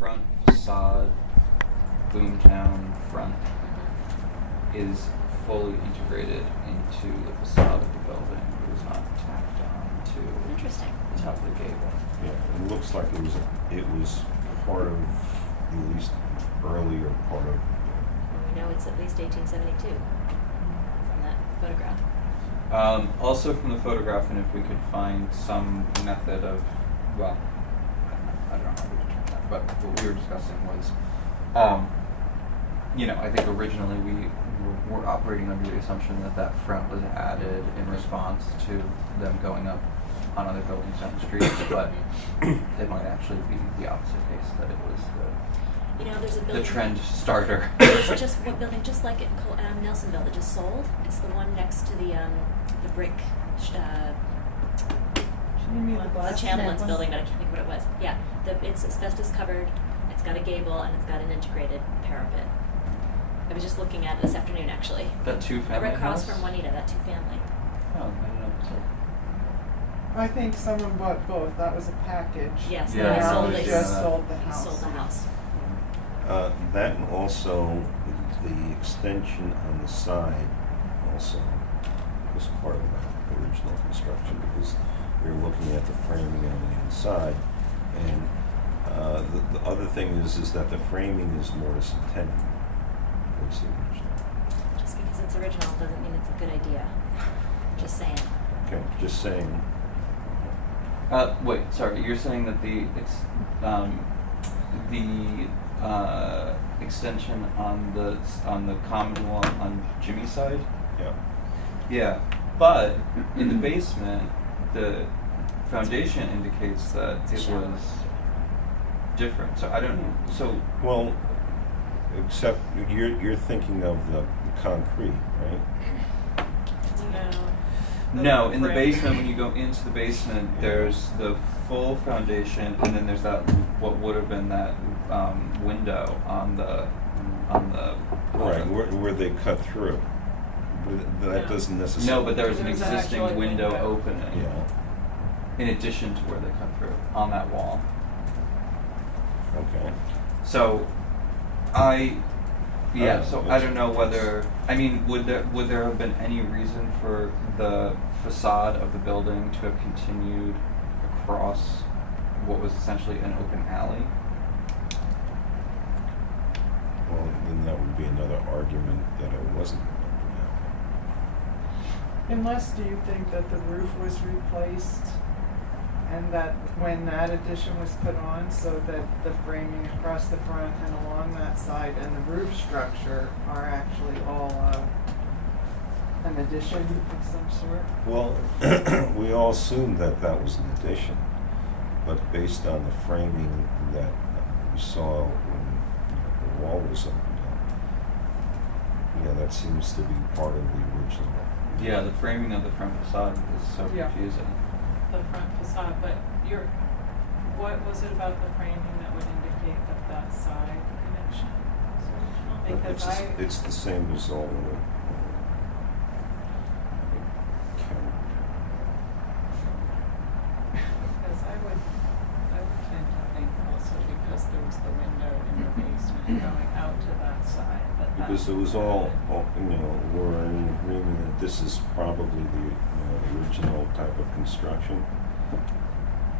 front facade, boomtown front, is fully integrated into the facade of the building. It was not tacked on to Interesting. the top of the gable. Yeah, it looks like it was part of at least earlier part of. And we know it's at least 1872 from that photograph. Also from the photograph, and if we could find some method of, well, I don't know how we determine that, but what we were discussing was, I think originally we were operating under the assumption that that front was added in response to them going up on other buildings down the street, but it might actually be the opposite case, that it was There's a the building. trend starter. It's just one building, just like it in Nelsonville, that just sold. It's the one next to the brick. You mean the The glass Chamberlain's necklace? building, but I can't think of what it was. Yeah, it's asbestos covered. It's got a gable and it's got an integrated parapet. I was just looking at it this afternoon, actually. That two-family Right across house? from Juanita, that two-family. Oh, I didn't know it was I think someone bought both. That was a package. Yes, Yeah, he I sold was it. just that. sold the He house. sold the house. That and also the extension on the side also was part of the original construction, because we were looking at the framing on the inside, and the other thing is that the framing is mortise and tenon. It's the original. Just because it's original doesn't mean it's a good idea. Just saying. Okay, just saying. Wait, sorry. You're saying that the extension on the common wall on Jimmy's side? Yeah. Yeah, but in the basement, the foundation indicates that it Shallow. was different. So I don't. So Well, except you're thinking of the concrete, right? no, in the basement, when you go into the basement, there's the full foundation, and then there's that what would have been that window on the Right, where they cut through. But that doesn't necessarily. No, but there was an There's an existing actual window window. opening. Yeah. In addition to where they cut through on that wall. Okay. So, so I don't know whether, would there have been any reason for the facade of the building to have continued across what was essentially an open alley? Well, then that would be another argument that it wasn't. Unless, do you think that the roof was replaced and that when that addition was put on, so that the framing across the front and along that side and the roof structure are actually all an addition of some sort? Well, we all assumed that that was an addition, but based on the framing that we saw when the wall was opened up, that seems to be part of the original. Yeah, the framing of the front facade is so Yeah. confusing. The front facade, but what was it about the framing that would indicate that side connection was original? Because It's the same as all of the. Because I would tend to think also because there was the window in the basement going out to that side. Because it was all, we're in agreement that this is probably the original type of construction.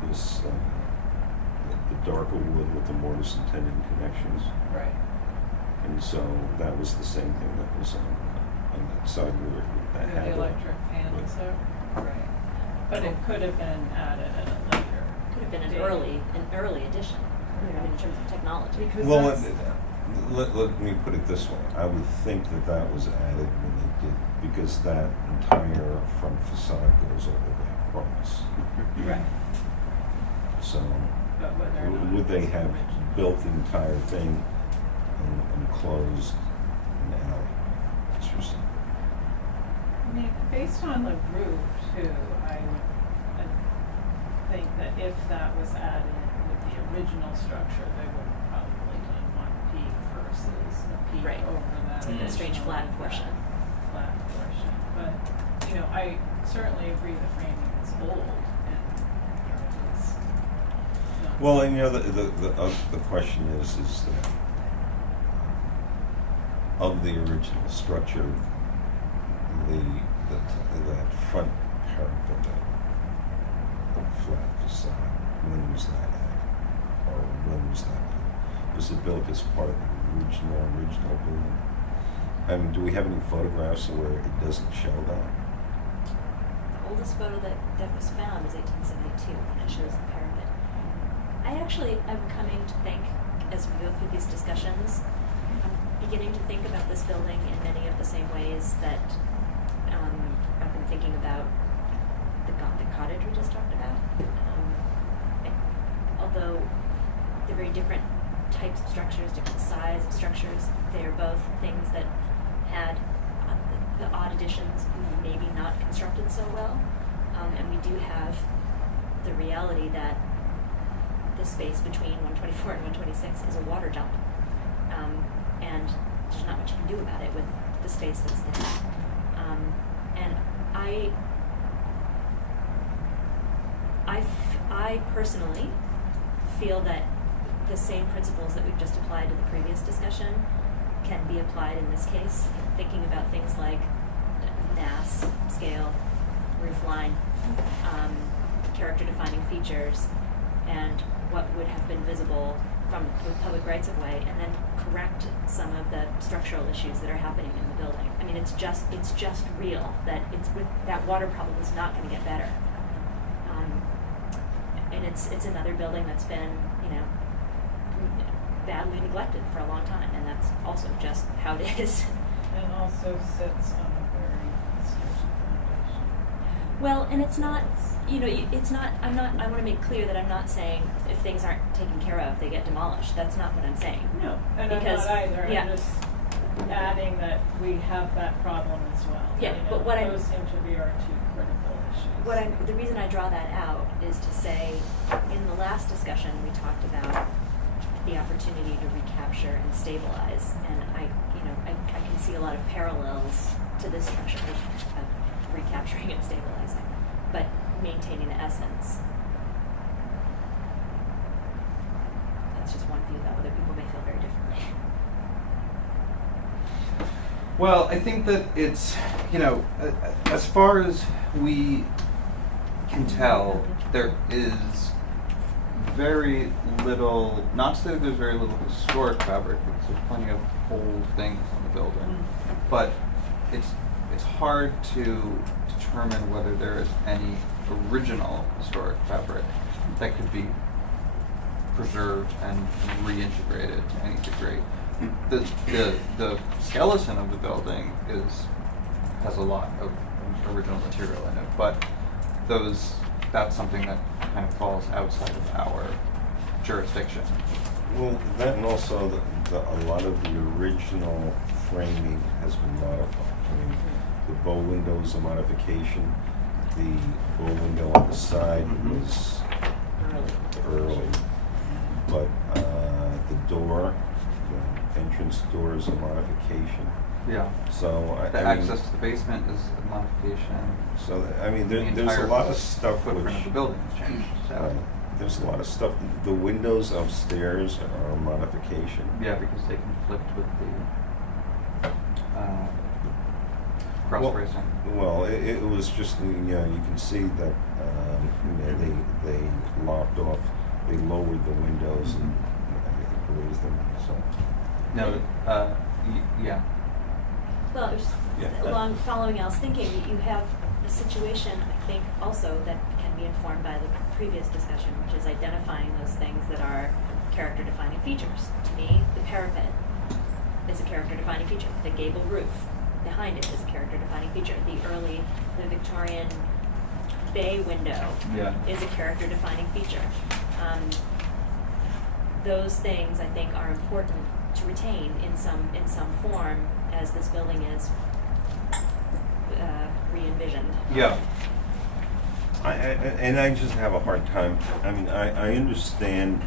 This, the darker wood with the mortise and tenon connections. Right. And so that was the same thing that was on that side where it With had the electric panels there. Right. But it could have been added at a later. Could have been an date. early addition. In terms of technology. Because Well, that's- let me put it this way. I would think that was added when they did, because that entire front facade goes all the way across. Right. So But whether or not would they it was have original. built the entire thing and closed an alley? That's your saying. I mean, based on the roof too, I think that if that was added with the original structure, they would have probably done one peak versus a peak Right. over that It's like a strange additional flat like portion. that Flat portion, but, I certainly agree the framing is old and, it's not Well, and the question is that of the original structure, that front parapet, that flat facade, when was that added? Or when was that added? Was it built as part of the original building? I mean, do we have any photographs where it doesn't show that? The oldest photo that was found is 1872, and it shows the parapet. I'm coming to think, as we go through these discussions, I'm beginning to think about this building in many of the same ways that I've been thinking about the Gothic cottage we just talked about. Although they're very different types of structures, different size of structures, they are both things that had the odd additions maybe not constructed so well. And we do have the reality that the space between 124 and 126 is a water jump. And there's not much you can do about it with the space that's there. And I personally feel that the same principles that we've just applied to the previous discussion can be applied in this case, thinking about things like mass, scale, roof line, character-defining features, and what would have been visible with public rights-of-way, and then correct some of the structural issues that are happening in the building. I mean, it's just real that that water problem is not going to get better, and it's another building that's been badly neglected for a long time, and that's also just how it is. And also sits on a very sketchy foundation. Well, and it's not, I want to make clear that I'm not saying if things aren't taken care of, they get demolished. That's not what I'm saying. No, and Because- I'm not either. yeah. I'm just adding that we have that problem as well. Yeah, but what those seem to be our two critical issues. The reason I draw that out is to say, in the last discussion, we talked about the opportunity to recapture and stabilize, and I can see a lot of parallels to this structure of recapturing and stabilizing, but maintaining the essence. That's just one view, though. Other people may feel very differently. Well, I think that it's, as far as we can tell, there is very little, not to say that there's very little historic fabric, because there's plenty of old things on the building, but it's hard to determine whether there is any original historic fabric that could be preserved and reintegrated to any degree. The skeleton of the building has a lot of original material in it, but that's something that kind of falls outside of our jurisdiction. Well, that and also a lot of the original framing has been modified. I mean, the bow window is a modification. The bow window on the side was early, but the door, the entrance door is a modification. Yeah. So The access to the basement is a modification. So I mean, The there's entire a lot of stuff footprint which of the building has changed. So. there's a lot of stuff. The windows upstairs are a modification. Yeah, because they conflict with the cross bracing. Well, it was just you can see that they lopped off. They lowered the windows and raised them. So No, yeah. Well, it was just Yeah. following Al's thinking, you have a situation, I think, also that can be informed by the previous discussion, which is identifying those things that are character-defining features. To me, the parapet is a character-defining feature. The gable roof behind it is a character-defining feature. The Victorian bay window is a character-defining feature. Those things, I think, are important to retain in some form as this building is re-envisioned. Yeah. I just have a hard time. I mean, I understand.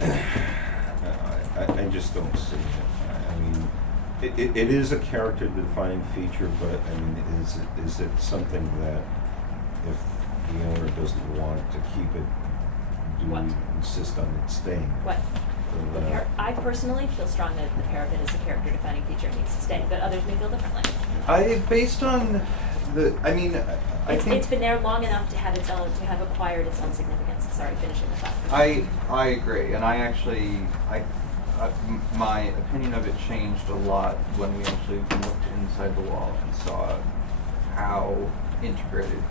I just don't see it. I mean, it is a character-defining feature, but I mean, is it something that if the owner doesn't want to keep it do What? we insist on it staying? What? Or, The I personally feel strongly that the parapet is a character defining feature and needs to stay, but others may feel differently. Based on the, I mean, I think It's been there long enough to have its own, to have acquired its own significance. Sorry, finishing the thought. I agree, and I actually, my opinion of it changed a lot when we actually looked inside the wall and saw how integrated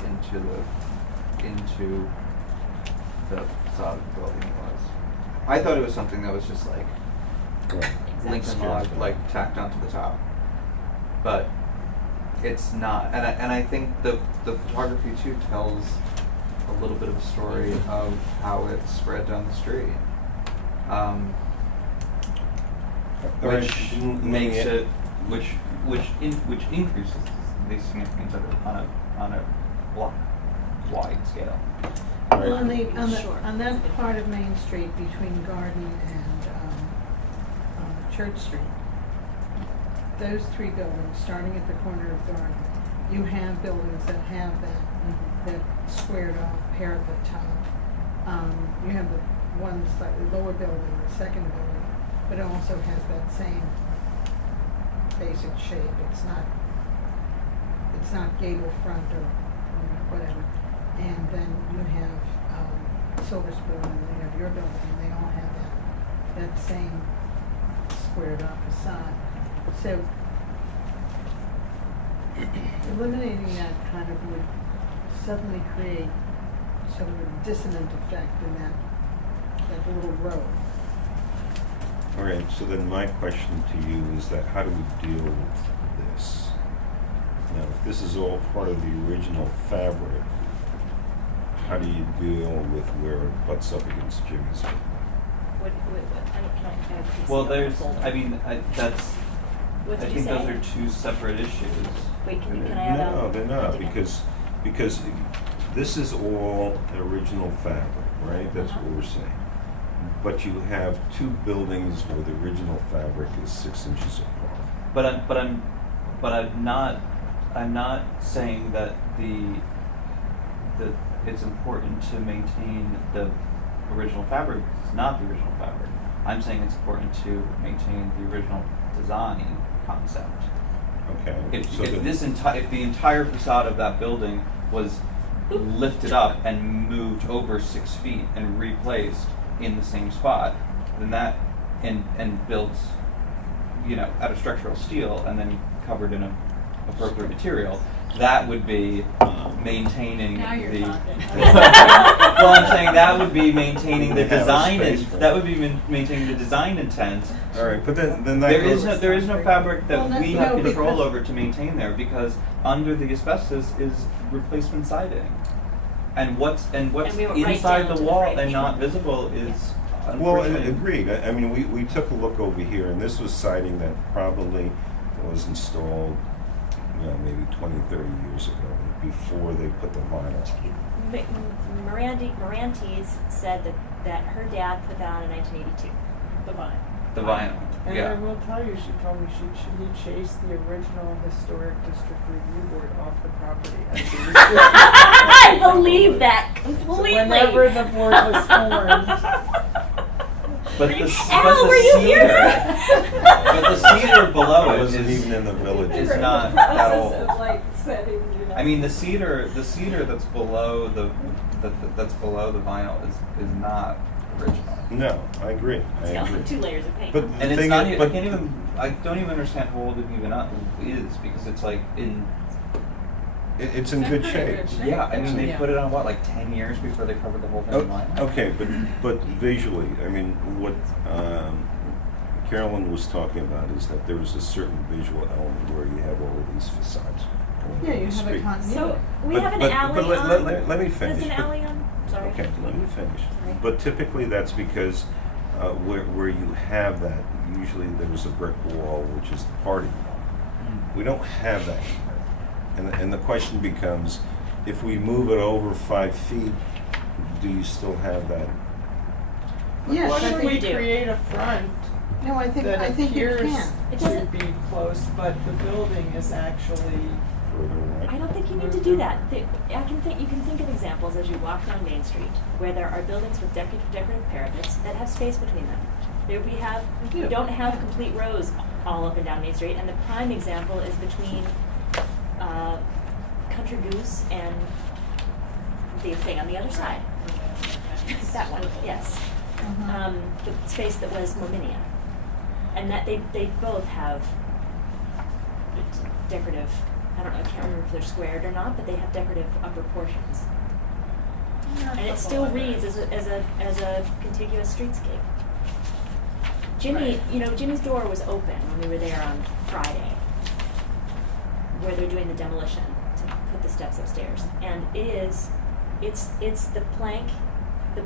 into the facade of the building it was. I thought it was something that was just like Right. Lincoln log, like tacked onto the top, but it's not. And I think the photography too tells a little bit of a story of how it spread down the street, which makes it, which increases the significance of it on a block wide scale. Well, on Sure. on that part of Main Street between Garden and Church Street, those three buildings, starting at the corner of Garden, you have buildings that have that squared off parapet top. You have the one slightly lower building, the second building, but it also has that same basic shape. It's not gable front or whatever. And then you have Silver Spoon, and then you have your building, and they all have that same squared off facade. So eliminating that kind of would suddenly create sort of a dissonant effect in that little row. All right, so then my question to you is that how do we deal with this? Now, if this is all part of the original fabric, how do you deal with where it butts up against Jimmy's building? What, I don't, can I Well, see there's, folder. I mean, that's. What I did you think say? those are two separate issues. Wait, can I have a? No, they're not, Okay. because this is all original fabric, right? That's what we're saying. But you have two buildings where the original fabric is 6 inches apart. I'm not saying that it's important to maintain the original fabric. It's not the original fabric. I'm saying it's important to maintain the original design concept. Okay. If so then- if the entire facade of that building was lifted up and moved over 6 feet and replaced in the same spot, then that and built, out of structural steel and then covered in a appropriate material, that would be maintaining Now you're the. talking. Well, I'm saying that would be maintaining the We have a design. space for That it. would be maintaining the design intent. All right, but then that There goes. is no fabric that Well, no, we have no, control because- over to maintain there, because under the asbestos is replacement siding, and what's And we went right inside down the to the wall framing. and not visible is Well, unfortunately. agreed. I mean, we took a look over here, and this was siding that probably was installed, maybe 20, 30 years ago, before they put the vinyl. Morantes said that her dad put that on in 1982. The vine. The vinyl, And I yeah. will tell you, she told me he chased the original Historic District Review Board off the property. As he was I believe that So completely. whenever the board was formed, But Al, were you here? but the cedar below I it wasn't is even in the village. is yet. not that old. setting, I mean, the cedar that's below that's below the vinyl is not original. No, I agree. I Yeah, agree. 2 layers of paint. But And the it's thing not. is, I don't even understand how old it even is, because it's like in. it's in good shape. Yeah, I mean they Yeah. put it on 10 years before they covered the whole thing in vinyl. Okay, but visually, I mean, what Carolyn was talking about is that there was a certain visual element where you have all of these facades. going Yeah, down you the have a street. continuity. So we But- have an but- alley but let- on. let me finish, There's an but- alley on. Sorry. Okay, let me finish. Sorry. But typically that's because where you have that, usually there's a brick wall, which is the party wall. We don't have that here. And the question becomes, if we move it over 5 feet, do you still have that? Yes, why I don't think we you do. create a front No, I think you that appears can. It to doesn't- be close, but the building is actually Further away? I don't think you continuing to do that. You can think of examples as you walk down Main Street where there are buildings with decorative parapets that have space between them. We don't have complete rows all up and down Main Street, and the prime example is between Country Goose and the thing on the other side. That one, yes. The space that was Mominia. And that they both have decorative, I don't know, I can't remember if they're squared or not, but they have decorative upper portions. And it still reads as a contiguous streetscape. Jimmy's door was open when we were there on Friday, where they're doing the demolition to put the steps upstairs. And it's the plank,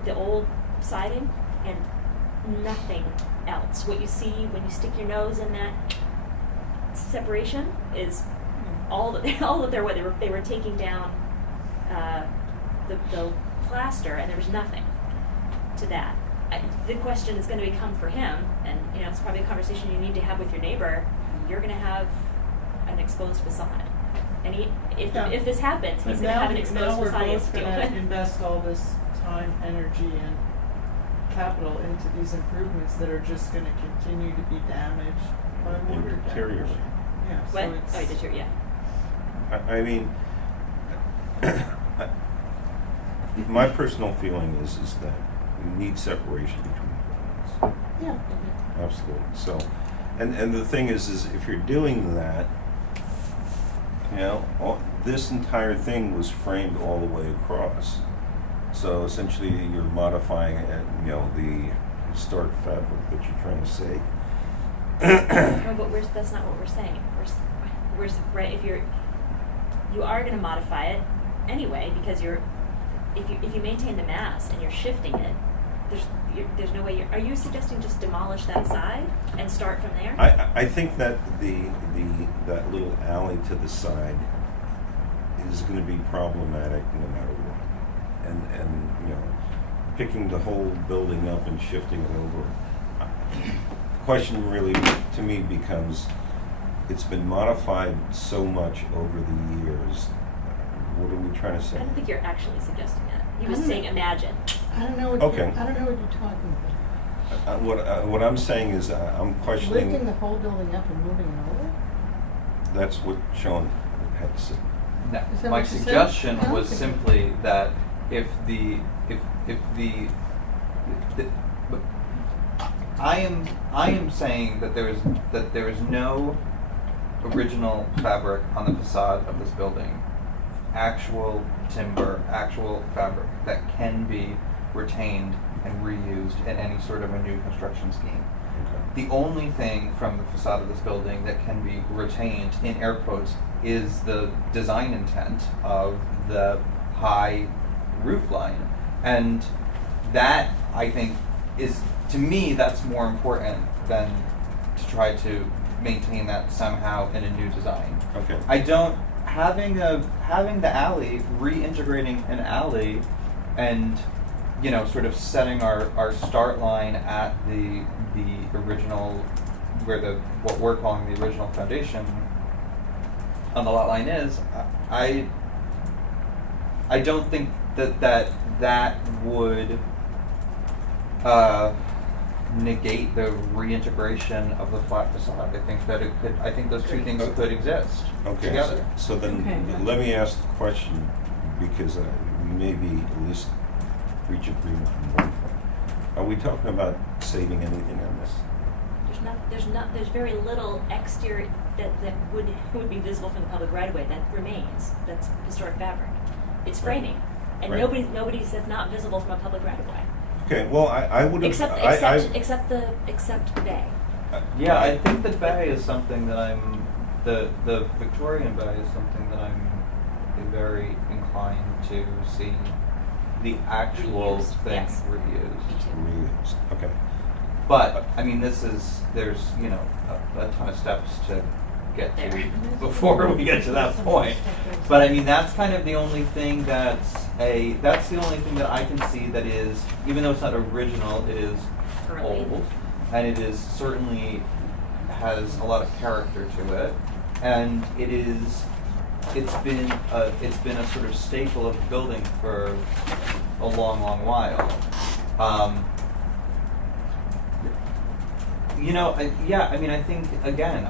the old siding, and nothing else. What you see when you stick your nose in that separation is all that they were taking down the plaster, and there was nothing to that. The question is going to become for him, and it's probably a conversation you need to have with your neighbor. You're going to have an exposed facade, and if this happens, he's going to have an exposed facade. Now we're both going to invest all this time, energy, and capital into these improvements that are just going to continue to be damaged by And water deteriorate. damage. Yeah, What? so it's. Oh, deteriorate. Yeah. I mean, my personal feeling is that we need separation between buildings. Yeah. Absolutely. So, and the thing is if you're doing that, this entire thing was framed all the way across. So essentially, you're modifying it, the historic fabric that you're trying to say. No, but that's not what we're saying. We're right. If you are going to modify it anyway, because if you maintain the mass and you're shifting it, there's no way. Are you suggesting just demolish that side and start from there? I think that that little alley to the side is going to be problematic no matter what. And picking the whole building up and shifting it over. The question really to me becomes, it's been modified so much over the years. What are we trying to say? I don't think you're actually suggesting that. He was I don't saying know. imagine. I don't know what Okay. I don't know what you're talking about. What I'm saying is I'm questioning. Lifting the whole building up and moving it over? That's what Sean had to say. No, Is that my what you said? suggestion I don't was think- simply that if I am saying that there is no original fabric on the facade of this building, actual timber, actual fabric that can be retained and reused in any sort of a new construction scheme. Okay. The only thing from the facade of this building that can be retained, in air quotes, is the design intent of the high roof line. And that, I think, is, to me, that's more important than to try to maintain that somehow in a new design. Okay. I don't, having the alley, reintegrating an alley and, sort of setting our start line at the original, what we're calling the original foundation on the lot line is, I don't think that would negate the reintegration of the flat facade. I think those two things could exist Okay. together. So then, Okay. let me ask the question, because we maybe at least reach agreement on one point. Are we talking about saving anything on this? There's very little exterior that would be visible from the public right of way that remains. That's historic fabric. It's framing, and Right. nobody's that's not visible from a public right of way. Okay. Well, I would have. Except Bay. Yeah, I think the bay is something that the Victorian bay is something that I'm very inclined to see the actual Reused, thing yes. reused. Reused. Okay. But I mean, there's a ton of steps to get to There. before we get to that point. But I mean, that's kind of the only thing that's the only thing that I can see that is, even though it's not original, it is Early. old, and it is certainly has a lot of character to it, and it is it's been a sort of staple of the building for a long while. You know, I mean, I think again,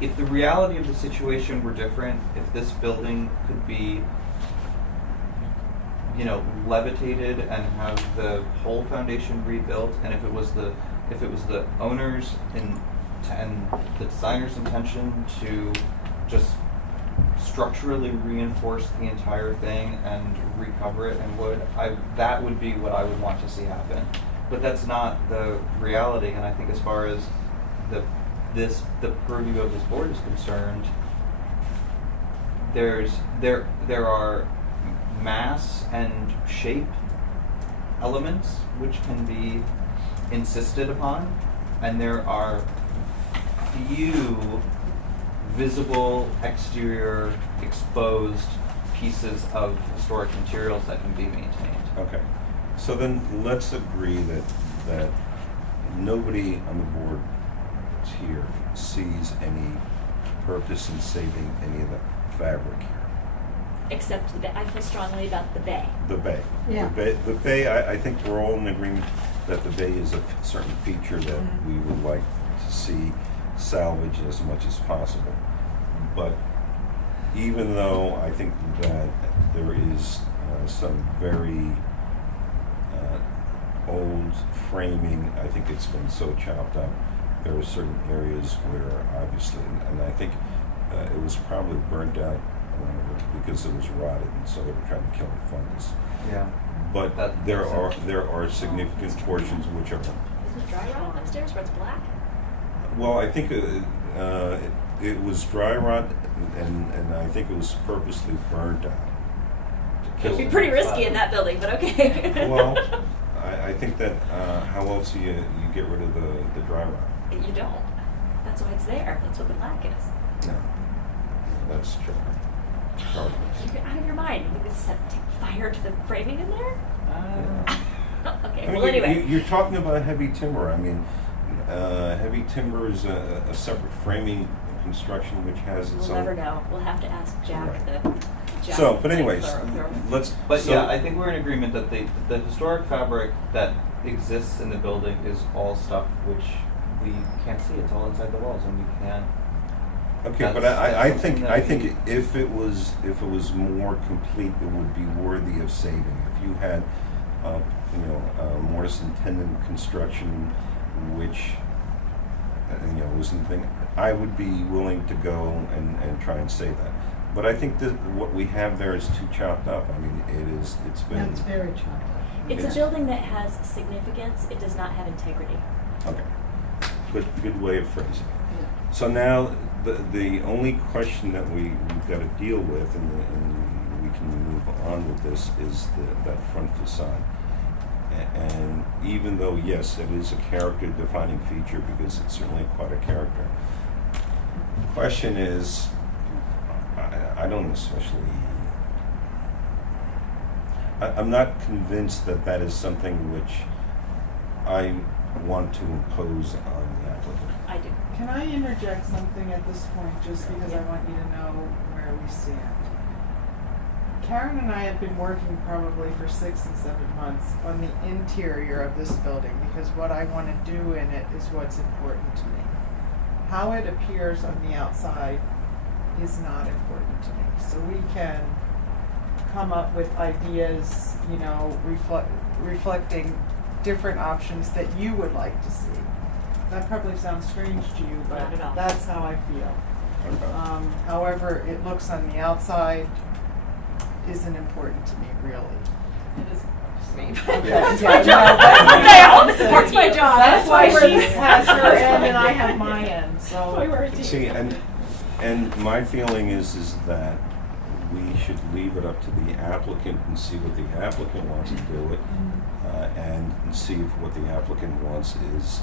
if the reality of the situation were different, if this building could be, you know, levitated and have the whole foundation rebuilt, and if it was the owners and the designer's intention to just structurally reinforce the entire thing and recover it in wood, that would be what I would want to see happen. But that's not the reality, and I think as far as the purview of this board is concerned, there are mass and shape elements which can be insisted upon, and there are few visible exterior exposed pieces of historic materials that can be maintained. Okay, so then let's agree that nobody on the board here sees any purpose in saving any of the fabric here. Except the bay. I feel strongly about the bay. The bay. Yeah. The bay, I think we're all in agreement that the bay is a certain feature that we would like to see salvaged as much as possible. But even though I think that there is some very old framing, I think it's been so chopped up, there are certain areas where obviously, and I think it was probably burnt out because it was rotted, and so they were trying to kill the fungus. Yeah. But there are significant portions which are. Is it dry rot upstairs where it's black? Well, I think it was dry rot, and I think it was purposely burned out. It'd be pretty risky in that building, but okay. Well, I think that how else do you get rid of the dry rot? You don't. That's why it's there. That's what the black is. No, that's true. You're out of your mind. You think this is take fire to the framing in there? Okay. I mean, Well, anyway. you're talking about heavy timber. I mean, heavy timber is a separate framing construction which has its We'll own. never know. We'll have to ask Jack. Right. Jack So, but thing anyways, thorough. let's. But so- yeah, I think we're in agreement that the historic fabric that exists in the building is all stuff which we can't see. It's all inside the walls, and we can't. Okay, but That's I something think that if it was more complete, it would be worthy of saving. If you had, mortise and tenon construction, which was the thing, I would be willing to go and try and save that. But I think that what we have there is too chopped up. I mean, it's been. That's very chopped up. It's a building that has significance. It does not have integrity. Okay, good way of phrasing it. Yeah. So now, the only question that we've got to deal with, and we can move on with this, is that front facade. And even though, yes, it is a character-defining feature because it's certainly quite a character, the question is, I don't especially... I'm not convinced that is something which I want to impose on the applicant. I do. Can I interject something at this point, just because I want you to know where we stand? Karen and I have been working probably for 6 and 7 months on the interior of this building, because what I want to do in it is what's important to me. How it appears on the outside is not important to me. So we can come up with ideas, reflecting different options that you would like to see. That probably sounds strange to you, but Not at all. that's how I feel. Okay. However it looks on the outside isn't important to me, really. It is for me. Yeah. That's my job. That's why we're- she has her end and I have my end, That's why so. we're a team. See, and my feeling is that we should leave it up to the applicant and see what the applicant wants to do it, and see if what the applicant wants is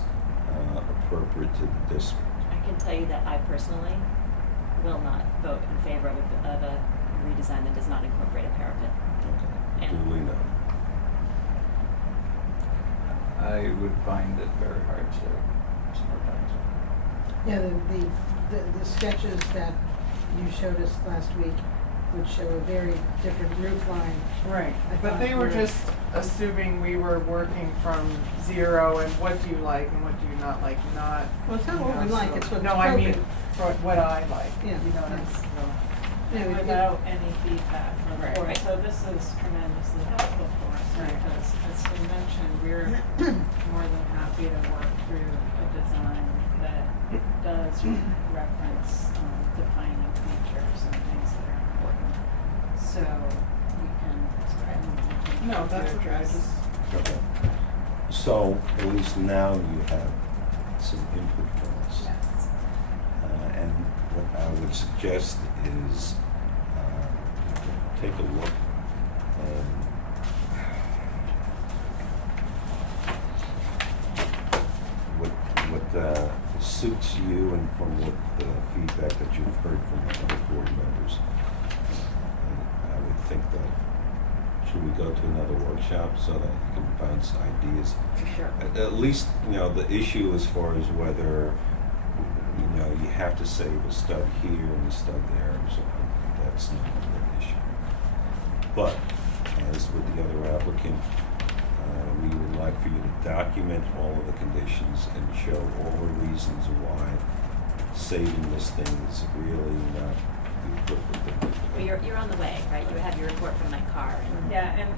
appropriate to the district. I can tell you that I personally will not vote in favor of a redesign that does not incorporate a parapet. Okay. And- Duly noted. I would find it very hard to support that as well. Yeah, the sketches that you showed us last week would show a very different roof line. Right, I but thought they were we're- just assuming we were working from zero and what do you like and what do you not like, not. Well, it's not what we you know, like, so- it's what's No, I mean, appropriate. what I like, you Yeah, know, yeah. that's, Yeah, we- without any feedback from the Right. board. So this is tremendously helpful for us Right. because, as we mentioned, we're more than happy to work through a design that does reference defining features and things that are important. So we can. no, that's to okay, I address- just, Okay. So at least now you have some input from us. Yes. And what I would suggest is take a look and what suits you and from what the feedback that you've heard from other board members. I would think that should we go to another workshop so that you can bounce ideas? For sure. At least, you know, the issue as far as whether, you know, you have to say the stud here and the stud there, so that's not an issue. But, as with the other applicant, we would like for you to document all of the conditions and show all the reasons why saving this thing is really not Well, you're on the way, right? You have your report from my car. And Yeah, and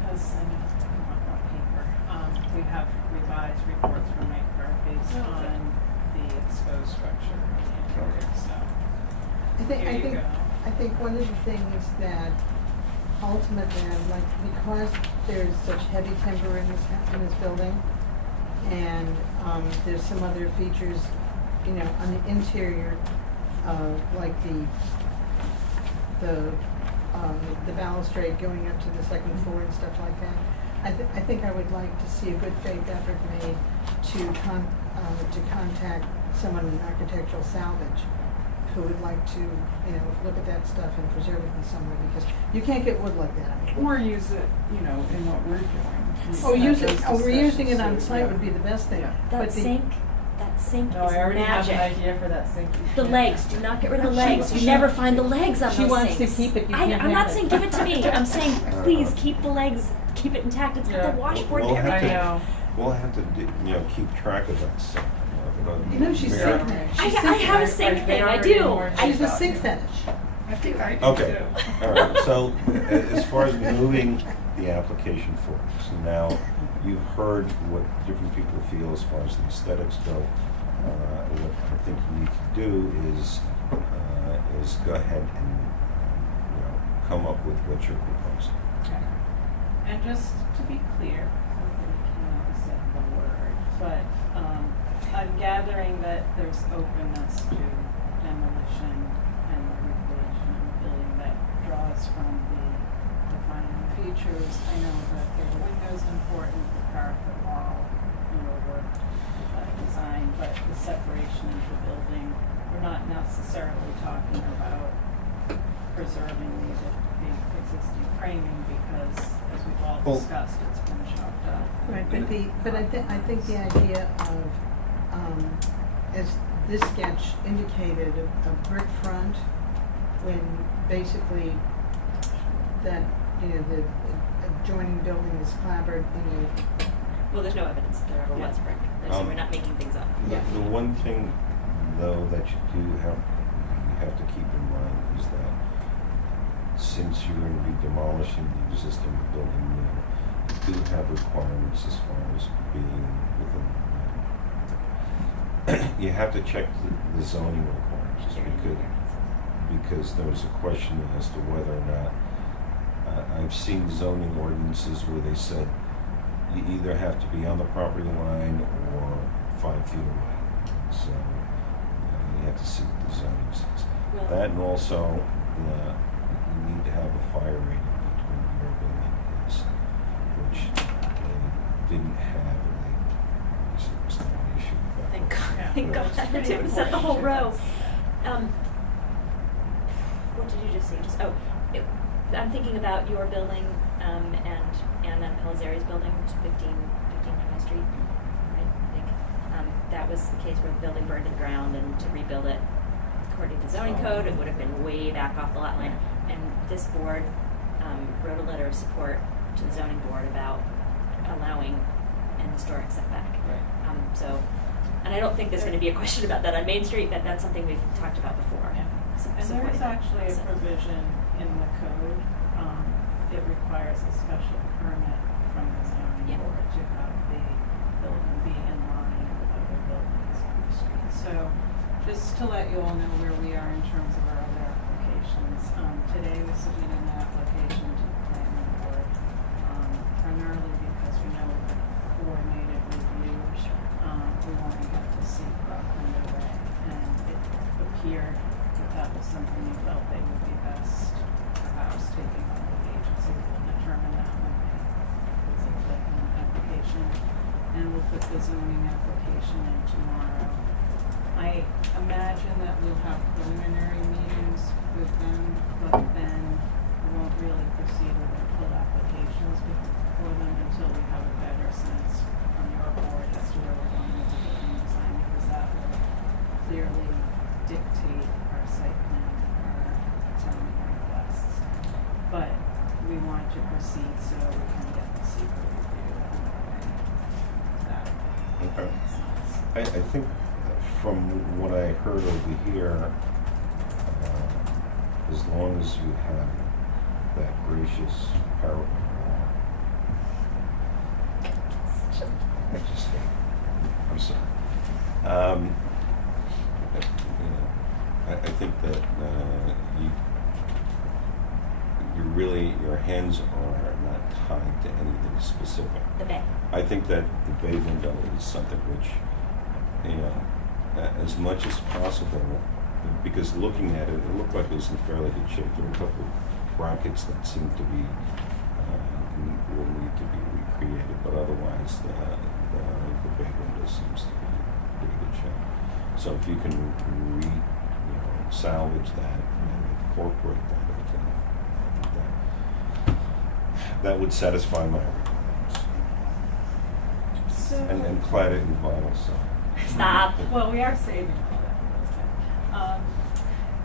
because I know it's a lot more paper, we have revised reports from Mike based Oh, okay. on the exposed structure in the interior, so. I think one of the things that ultimately I'd like, because there's such heavy timber in this building, and, there's some other features, you know, on the interior, like the balustrade going up to the second floor and stuff like that. I think I would like to see a good faith effort made to contact someone in architectural salvage who would like to, you know, look at that stuff and preserve it in some way, because you can't get wood like that anymore. or use it, you know, in what we're doing. Oh, Have using, those reusing it discussions, on so, site yeah. would be the best thing. Yeah. But that the- sink No, is I already have magic. an idea for that sink. The legs, do not get rid of the She- legs. You she- never find the legs on she those wants to sinks. keep it, you I'm can't not have saying it. give it to me. I'm saying please keep the legs, keep it intact. It's got Yeah. the washboard We'll and have I everything. know. We'll have to, you know, keep track of that stuff. You know, she's Figure out- sink fetish. I She's have a I- sink I thing. I already do. warned She's a about sink you. fetish. I think I do Okay, too. all right, so as far as moving the application forward, so now you've heard what different people feel as far as the aesthetics go. What I think you need to do is go ahead and, you know, come up with what you're proposing. Okay. And just to be clear, somebody cannot say the word, but, I'm gathering that there's openness to demolition and the recreation of the building that draws from the defining features. I know that the window's important, the parapet wall, work design, but the separation of the building, we're not necessarily talking about preserving the existing framing because, as we've all Well- discussed, it's been chopped up. Right, but I think the idea of, as this sketch indicated, a brick front, when basically that, you know, the adjoining building is clapboard, you know, Well, there's no evidence there ever was brick. So we're not making things up. The one thing, though, that you have to keep in mind is that since you're going to be demolishing the existing building, you do have requirements as far as being within. You have to check the zoning requirements because there was a question as to whether or not I've seen zoning ordinances where they said you either have to be on the property line or 5 feet away. So you have to see what the zoning says. Well- That and also you need to have a fire rating between your building and this, which they didn't have, and they said it was not an issue. Thank God. Yeah. Thank God. It's I pretty didn't set the whole row. important. What did you just say? I'm thinking about your building and Anna Pellizzeri's building, which is 15 High Street, right? I think that was the case where the building burned to the ground, and to rebuild it according to zoning code, it would have been way back off the lot line. And this board wrote a letter of support to the zoning board about allowing an historic setback. So, and I don't think there's going to be a question about that on Main Street. That's something we've talked about before. Yeah. And there Supporting is that actually a process. provision in the code, it requires a special permit from the zoning Yeah. board to have the building be in line with other buildings on the street. So, just to let you all know where we are in terms of our other applications, today we submitted an application to the planning board, primarily because we know with the coordinated review, we want to get the secret underway, and it appeared that was something you felt they would be best perhaps taking on the agency. We'll determine that when they visit the application, and we'll put the zoning application in tomorrow. I imagine that we'll have preliminary meetings with them, but then we won't really proceed with the full applications for them until we have a better sense from your board as to where we're going with the building design, because that will clearly dictate our site plan, our zoning requests. But we want to proceed so we can get the secret review underway. That Okay. makes sense. I think from what I heard over here, as long as you have that gracious I'm sorry. You know, I think that your hands are not tied to anything specific. The bay. I think that the bay window is something which, you know, as much as possible, because looking at it, it looked like it was in fairly good shape. There were a couple of brackets that seemed to be, will need to be recreated, but otherwise the bay window seems to be in pretty good shape. So if you can salvage that and incorporate that into that would satisfy my requirements. So, And clad it in vinyl, so. Stop. well, we are saving all that for those times.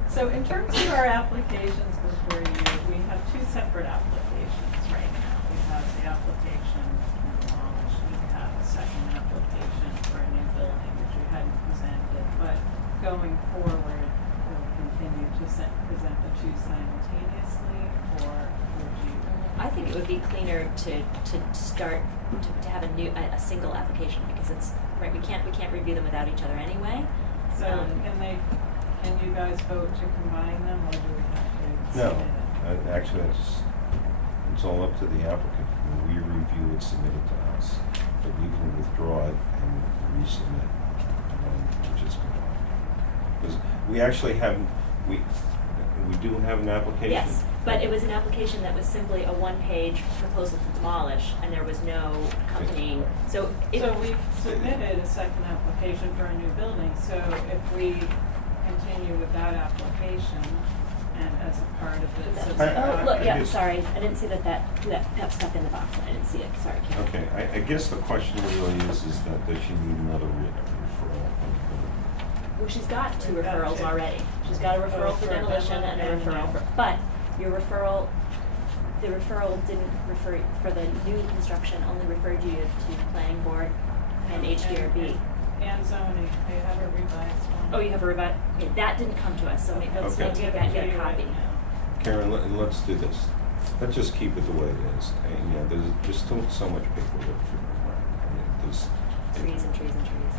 So in terms of our applications before you, we have two separate applications right now. We have the application to demolish, we have a second application for a new building, which we hadn't presented, but going forward, we'll continue to present the two simultaneously, or would you? I think it would be cleaner to start to have a single application, because it's right. We can't review them without each other anyway. So can you guys vote to combine them, or do we have to No, submit it? actually, it's all up to the applicant. When we review it, submit it to us, but we can withdraw it and resubmit, which is good. Because we actually haven't, we do have an application. Yes, but it was an application that was simply a one-page proposal to demolish, and there was no accompanying. So We submitted a second application for a new building, so if we continue with that application and as a part of it. Oh, look, yeah, Yes. sorry, I didn't see that got stuck in the box, and I didn't see it. Sorry, Karen. Okay, I guess the question really is that does she need another referral from the building? Well, she's got two We've got referrals two. already. She's got a referral for for demolition demo and a and referral new. for, but your referral, the referral didn't refer, for the new construction, only referred you to planning board and HDRB. And zoning, they have a revised one. Oh, you have a revi, okay, that didn't come to us, so maybe let's Okay. take that and get a copy. Karen, let's do this. Let's just keep it the way it is. And, there's just still so much paperwork for it. I mean, there's Trees and trees and trees.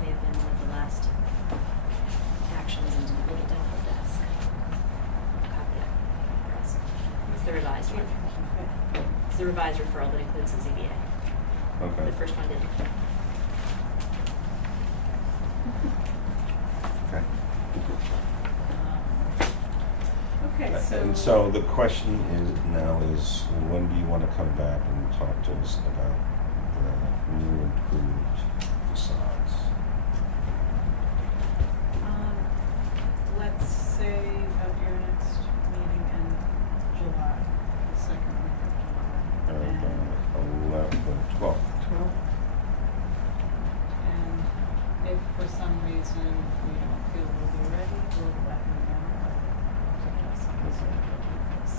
May have been one of the last actions and didn't leave it down at the desk. Copy it. Press. It's the revised one. It's the revised referral that includes the ZBA. Okay. The first one didn't. Okay. Okay, so. And so the question is when do you want to come back and talk to us about the new improved facades? Let's say of your next meeting in July, the second week of July. for some reason we don't feel we'll be ready, we'll let them know, but that's because of this.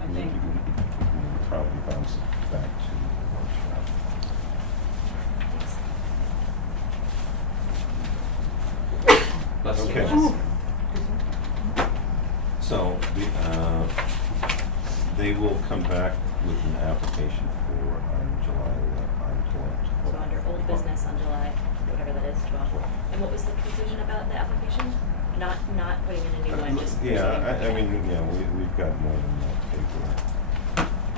I You think, can probably bounce it back to the workshop. Let's see. Okay. So, they will come back with an application for July 12th. So under old business on July, whatever that is, 12. And what was the decision about the application? Not putting in a new one, just Yeah, proceeding. I mean, yeah, we've got more than enough paper.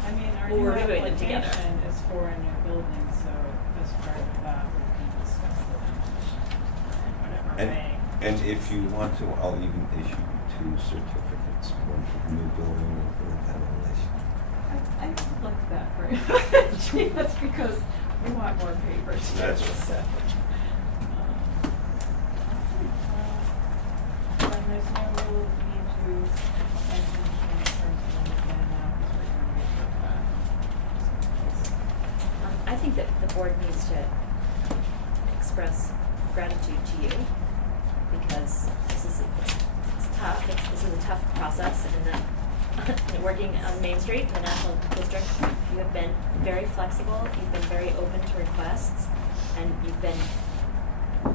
I mean, our Well, new we're doing them together. application is for a new building, so as part of that, we can discuss the demolition in whatever way. And if you want to, I'll even issue you 2 certificates, one for the new building and for the demolition. I don't like that very much. That's because we want more paper to get That's this right. stuff. Then there's no need to mention transfers from the plan now, because we're gonna reapprove that. I think that the board needs to express gratitude to you because it's tough. This is a tough process in the working on Main Street in the National District. You have been very flexible. You've been very open to requests, and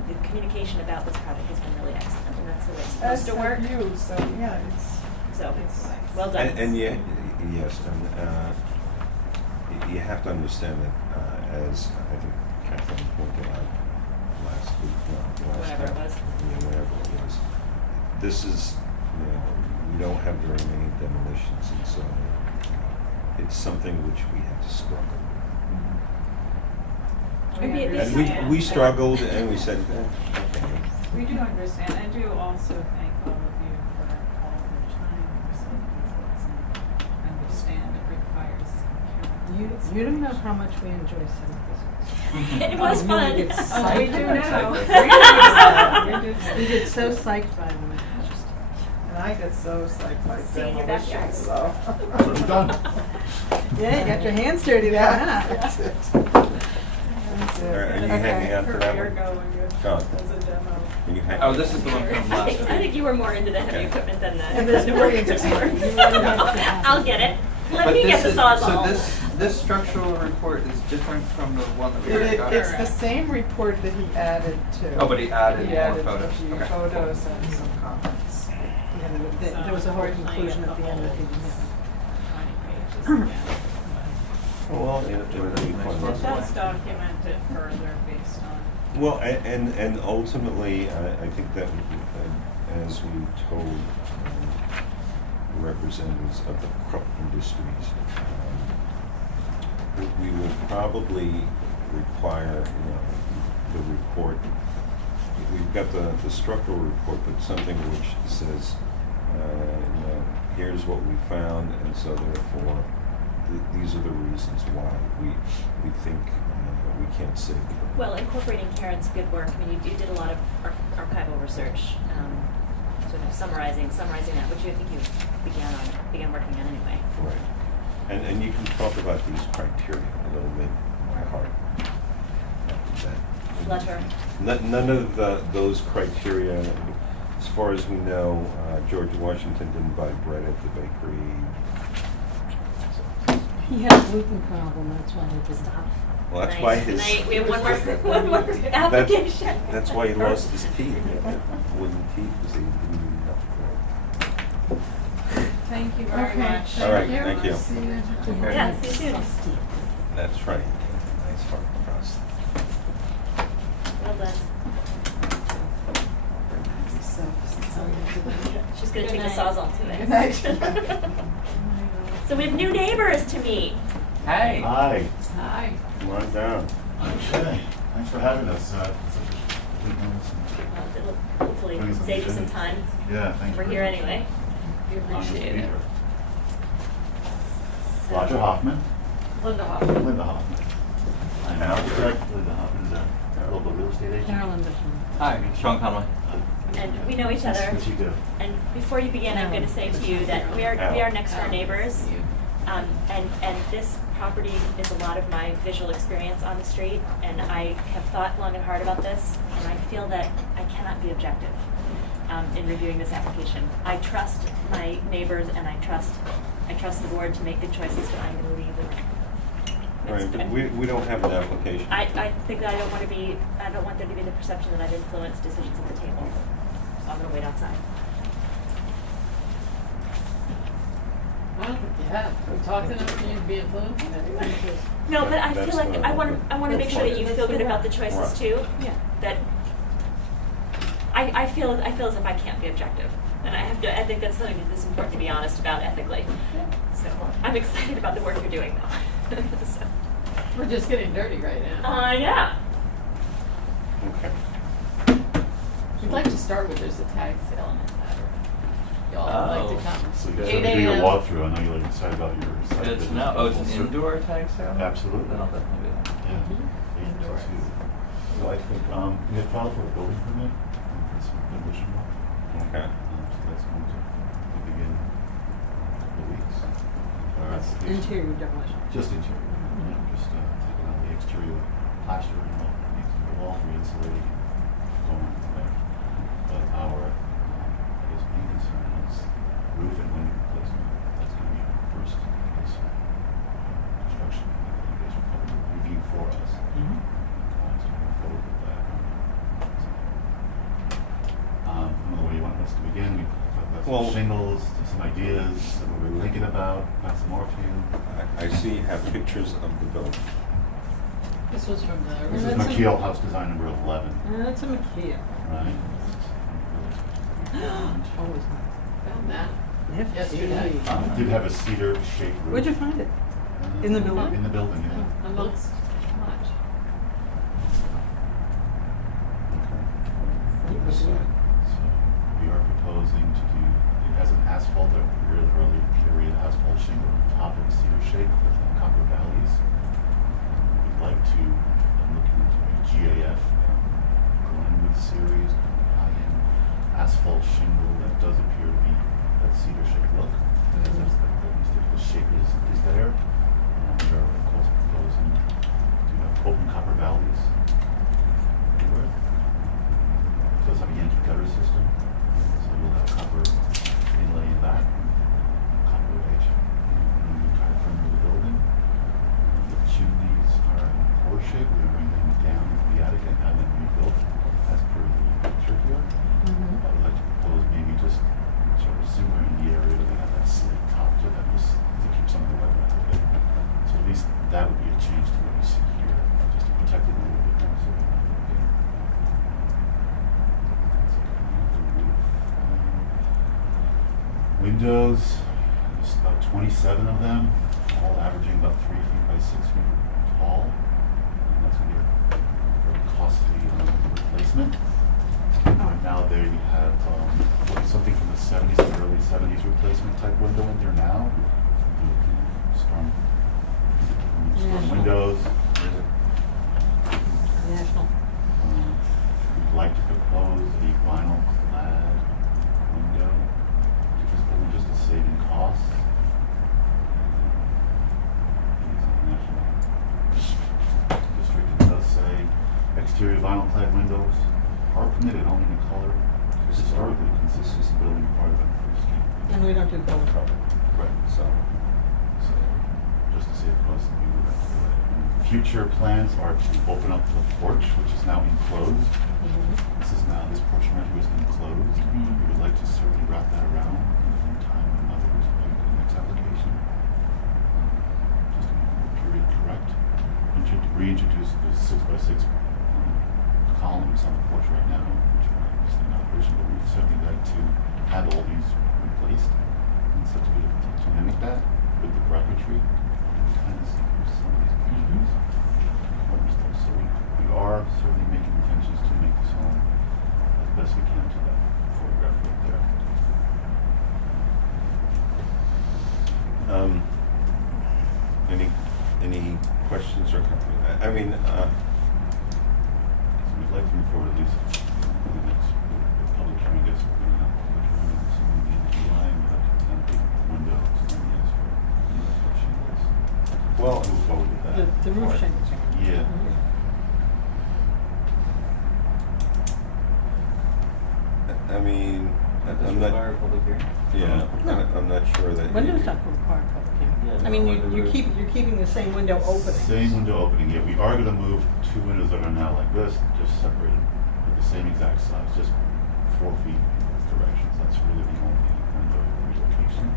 the communication about this project has been really excellent, and that's the way it's supposed to work. You, so yeah, it's Well done. And yeah, yes, and you have to understand that, as I think Kathleen pointed out last week, Whatever it time. was. Yeah, whatever it was. This is, we don't have very many demolitions, and so it's something which we have to struggle with. Maybe it And is- we struggled, and we said, okay. We do understand. I do also thank all of you for all of your time and for some visits and understand it requires careful. You don't know how much we enjoy some visits. It was Oh, fun. we get Oh, we psyched do about now. it. We get so psyched by them. and I get so psyched by See you in your demolition, backyard. so. We're done. Yeah, you got your hands dirty there, Yeah, huh? that's it. That's All right, it. are you hanging out for that Career one? going good Sean. as a demo. Are you hanging? Oh, this is the one from I last think, I think week. you were more into the heavy Okay. equipment than the And there's the millions of workers people. were. You really have to have I'll it. get it. Let But me get the is- Sawzall. So this structural report is different from the one that we already got? It's the same report that he added to. Oh, but he added He more added photos. a few Okay. photos and some comments. Yeah, there was a whole conclusion at the end that he didn't have. 20 pages again. Well, it'll be But fun. it does document it further based on. Well, and ultimately, I think that as we told representatives of the crop industries, we will probably require, the report. We've got the structural report, but something which says, here's what we found, and so therefore, these are the reasons why we think we can't save the building. Well, incorporating Karen's good work, I mean, you did a lot of archival research, sort of summarizing that, which I think you began working on anyway. Right. And you can talk about these criteria a little bit more hard. Let her. None of those criteria, as far as we know, George Washington didn't buy bread at the bakery. He had a gluten problem, that's why he did Stop. Well, that's Nice. why his. Night. We have one more application. That's why he lost his teeth. Wooden teeth, because he didn't eat enough bread. Thank you very Okay, much. All right, thank you. See you. Yeah, see you soon. That's right. Nice hard crust. Well done. She's gonna Good take the night. Sawzall to it. Good night. So we have new neighbors to meet. Hey. Hi. Hi. Come on down. Okay. Thanks for having us. It's a big notice. It'll hopefully Brings them save you to some it. time. Yeah, thanks. We're very here much. anyway. We Honored to appreciate be it. here. So- Roger Hoffman. Linda Hoffman. Linda Hoffman. I'm an architect. Linda Hoffman's a local real estate agent. Carolyn Bishop. Hi, Sean Conway. And we know each other. That's what you do. And before you begin, I'm going to say to you that we are next door neighbors. And this property is a lot of my visual experience on the street, and I have thought long and hard about this, and I feel that I cannot be objective in reviewing this application. I trust my neighbors, and I trust the board to make good choices, but I'm going to leave it. Right, but we don't have an application. I think that I don't want there to be the perception that I've influenced decisions at the table. So I'm going to wait outside. I don't think you have. We talked enough for you to be influenced. No, but I That's feel like not- I want to make sure that you feel good about the choices Right. too. Yeah. That I feel as if I can't be objective, and I think that's something that's important to be honest about ethically. So I'm excited about the work you're doing though. So, We're just getting dirty right now. yeah. Okay. We'd like to start with there's a tag sale in it. Y'all would like to come. So you guys 8 have to do your a.m. walkthrough. I know you're excited about your site. It's visit. no, oh, it's an So- indoor tag sale? Absolutely. Then I'll definitely do that. Yeah. Indoors. Well, I think, We had filed for a building permit for some demolition work. okay. So that's going to begin in a couple of weeks. Our That's application- interior demolition. Just interior. Just taking out the exterior plaster and all, needs to be wall, re-insulating, going on from there. But our, I guess, main concern is roof and window replacement. That's going to be our first, I guess, construction that you guys will probably review for us. So move forward with that. So, I don't know where you want us to begin. We talked about Well- some shingles, some ideas that we were thinking about, not some more for you. I see you have pictures of the building. This was from the. This is that's a- McKeel House Design number 11, That's a McKee. right? Always Found that. nice. Yesterday. It did have a cedar shaped roof. Where'd you find it? In the building? In the building, yeah. Looks much. So we are proposing to do, it has an asphalt, a real early period asphalt shingle on top of a cedar shape with copper valleys. We'd like to, I'm looking into a GAF Glenwood series, high-end asphalt shingle that does appear to be that cedar shaped look. That has the shape is there. We are of course proposing to have open copper valleys everywhere. It does have a Yankee gutter system, so you'll have copper inlay in that, copper edge, and the entire perimeter of the building. The chimneys are in core shape. We're bringing them down to the attic and have them rebuilt as per the picture here. I would like to propose maybe just sort of similar in the area where they have that slate top to them, just to keep some of the weather out of it. So at least that would be a change to what you see here, just to protect it a little bit more. So we're not getting windows, there's about 27 of them, all averaging about 3 feet by 6 feet tall. And that's going to be a very costly replacement. Right now they have something from the 70s, the early 70s replacement type window in there now. Storm National. windows. National. We'd like to propose a vinyl clad window to this building just to save in costs. District, it does say exterior vinyl clad windows are permitted only in color historically consistent with the building part of it first scheme. And we don't do gold color. Right, so just to save costs, we would have to do that. And future plans are to open up the porch, which is now enclosed. This portion right here is enclosed. We would like to certainly wrap that around in time when others like the next application. Just to make the period correct. Reintroduce the 6x6 columns on the porch right now, which are obviously not operational, but we'd certainly like to have all these replaced in such a way to mimic that with the bracketry. And kind of see some of these pictures. So we are certainly making intentions to make this home as best we can to that photograph right there. Any questions or comments? I mean, So we'd like to move forward at least in the next public hearing, I guess, we're going to have public hearing soon at the end of July, but then the window extended for shingles. Well, move forward with that. The roof shingles. Yeah. I mean, Does I'm not, require public hearing. yeah, No. I'm not sure that. Windows you- don't require public hearing. Yeah, I mean, no, you're keeping the same window opening. Same window opening, yeah, we are gonna move two windows that are now like this, just separated, with the same exact size, just 4 feet in both directions, that's really the only window relocation.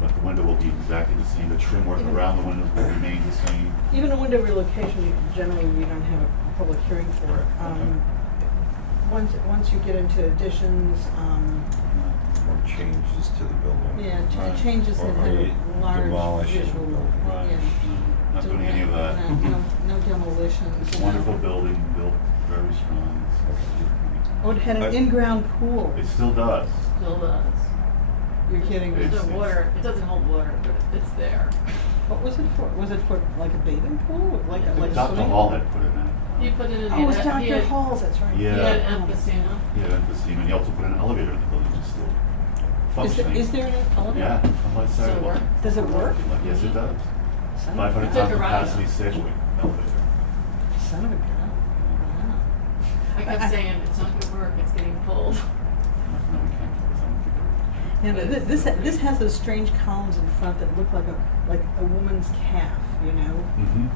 But the window will be exactly the same, the trim work around the windows will remain the same. Even a window relocation, generally, we don't have a public hearing for it. Once you get into additions, Or changes to the building. yeah, Right. changes that Or have you a large demolishing the visual, building. Right. yeah. Not doing any of that. No demolitions. It's a no. wonderful building, built very strong. Oh, it had an I- in-ground pool. It still does. Still does. You're kidding me. There's It's- no water, it doesn't hold water, but it's there. What was it for? Was it for like a bathing pool? Like a Dr. swimming Hall pool? had put in that. He put it in. Oh, it was he Dr. had- Hall's, that's right. Yeah. He had Oh. emphysema. Yeah, emphysema, and he also put an elevator in the building, which is still functioning. Is there an elevator? Yeah, on my Still side. work? Does it work? Yes, it does. Son of a 500 gun. ton Took a ride capacity up. Sedgwick elevator. Son of a gun. Wow. I kept saying, it's not gonna work, it's getting cold. No, we can't, because I don't think they're. Yeah, no, this has those strange columns in front that look like a woman's calf, you know? Mm-hmm.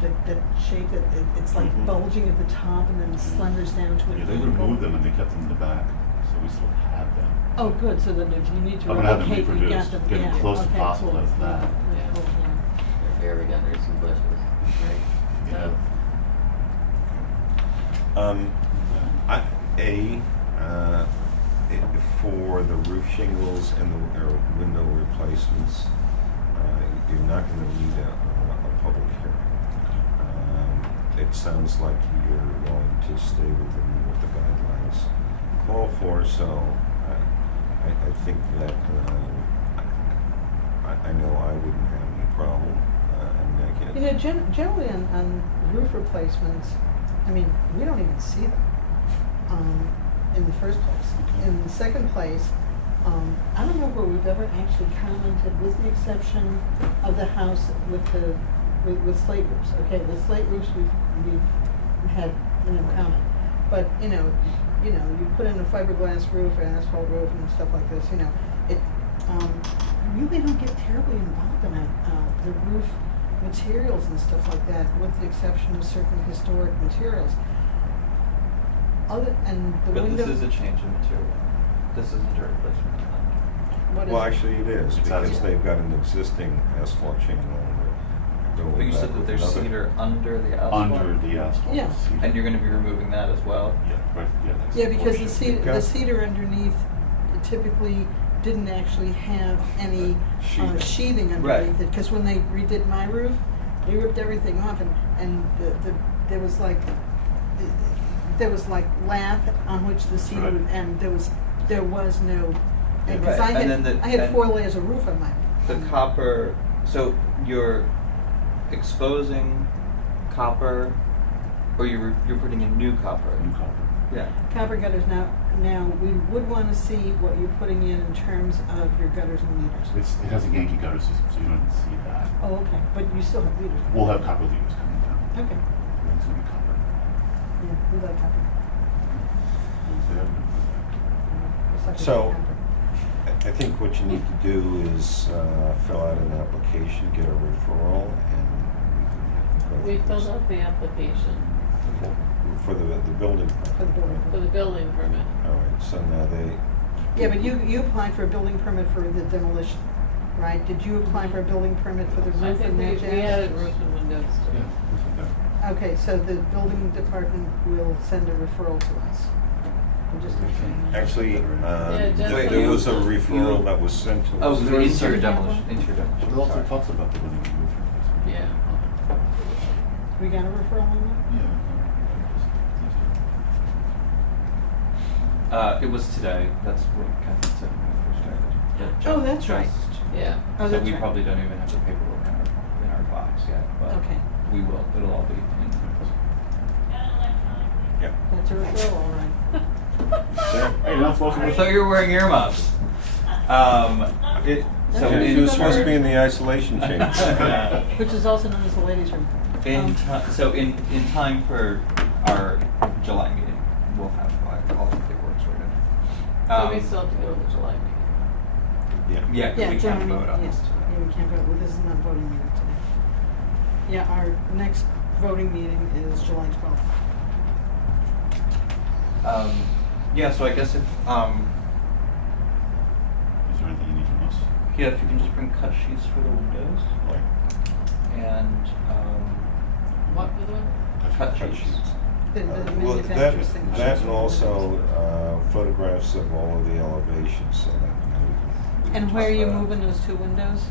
That shape that it's like Mhm. bulging at the top and then slenders down to an Yeah, they angle. removed them and they kept them in the back, so we still have them. Oh, good, so then if you need to I'm gonna have them relocate, you got reproduced, them, get yeah, them close as okay, possible cool. as that. Yeah. Cool, yeah. They're very gunners and bushes, right? Yeah. For the roof shingles and the window replacements, you're not going to need a public hearing. It sounds like you're going to stay within what the guidelines call for, so I think that I know I wouldn't have any problem. I mean, I get. Generally on roof replacements, I mean, we don't even see them, in the first place. In the second place, I don't know where we've ever actually commented, with the exception of the house with slate roofs. Okay, with slate roofs, we've had, comment. But, you put in a fiberglass roof or an asphalt roof and stuff like this, it, really don't get terribly involved in it. The roof materials and stuff like that, with the exception of certain historic materials. And the But window. this is a change in material. This isn't a replacement. What is Well, it? actually, it is, It's because asphalt. they've got an existing asphalt shingle going But you back said that with there's another- cedar under the asphalt. Under the asphalt. Yeah. cedar. And you're gonna be removing that as well? Yeah, right, yeah. that's Yeah, the because portion. the cedar underneath typically didn't actually have any Sheathing. sheathing Right. underneath it. Because when they redid my roof, they ripped everything off, and there was like lath on which the cedar, Right. and there was no. Because Right, I and had then I had and 4 layers of roof on my. The copper, so you're exposing copper, or you're putting in new copper? New copper. Yeah. Copper gutters now we would want to see what you're putting in terms of your gutters and leaders. It has a Yankee gutter system, so you don't even see that. Oh, okay, but you still have leaders. We'll have copper leaders coming down. Okay, It's gonna be copper. yeah, we like copper. So yeah, we're gonna put that. It's like a So, copper. I think what you need to do is fill out an application, get a referral, and we can go We through filled this. out the application For the building For permit. the building. for the building permit. All right, so now they. Yeah, but you applied for a building permit for the demolition, right? Did you apply for a building permit for the I roof think and we that jazz? added roof and windows Yeah, too. we'll put that. Okay, so the building department will send a referral to us. We're just Actually, just there you- was a referral that was sent to us. Oh, There is into your some- demolition, into your demolition. It also sorry. talks about the winning roof replacement. Yeah. We got a referral on Yeah. It was today, that's what Kathy said when we first started. That Oh, that's right. Yeah. that? Oh, So that's we right. probably don't even have the paperwork in our box yet, but Okay. we will, it'll all be in. Yeah. That's a referral, all right. Hey, you're not supposed to. I thought you were wearing earmuffs. So That's in where He you was go supposed to be in first. the isolation chamber. Which is also known as the ladies' room. So in time for our July meeting, we'll have all the paperwork sorted. So we still have to go to the July meeting. Yeah. Yeah, we July can't meeting, vote on yes. this today. Yeah, we can't vote, well, this is not a voting meeting today. Yeah, our next voting meeting is July 12th. Yeah, so I guess if, Is there anything you need from us? yeah, if you can just bring cut sheets for the windows Like, and, What for the one? cut Cut sheets. sheets. The Well, manufacturer's signature. that and also photographs of all of the elevations, so that, we can And where are talk you about it. moving those two windows?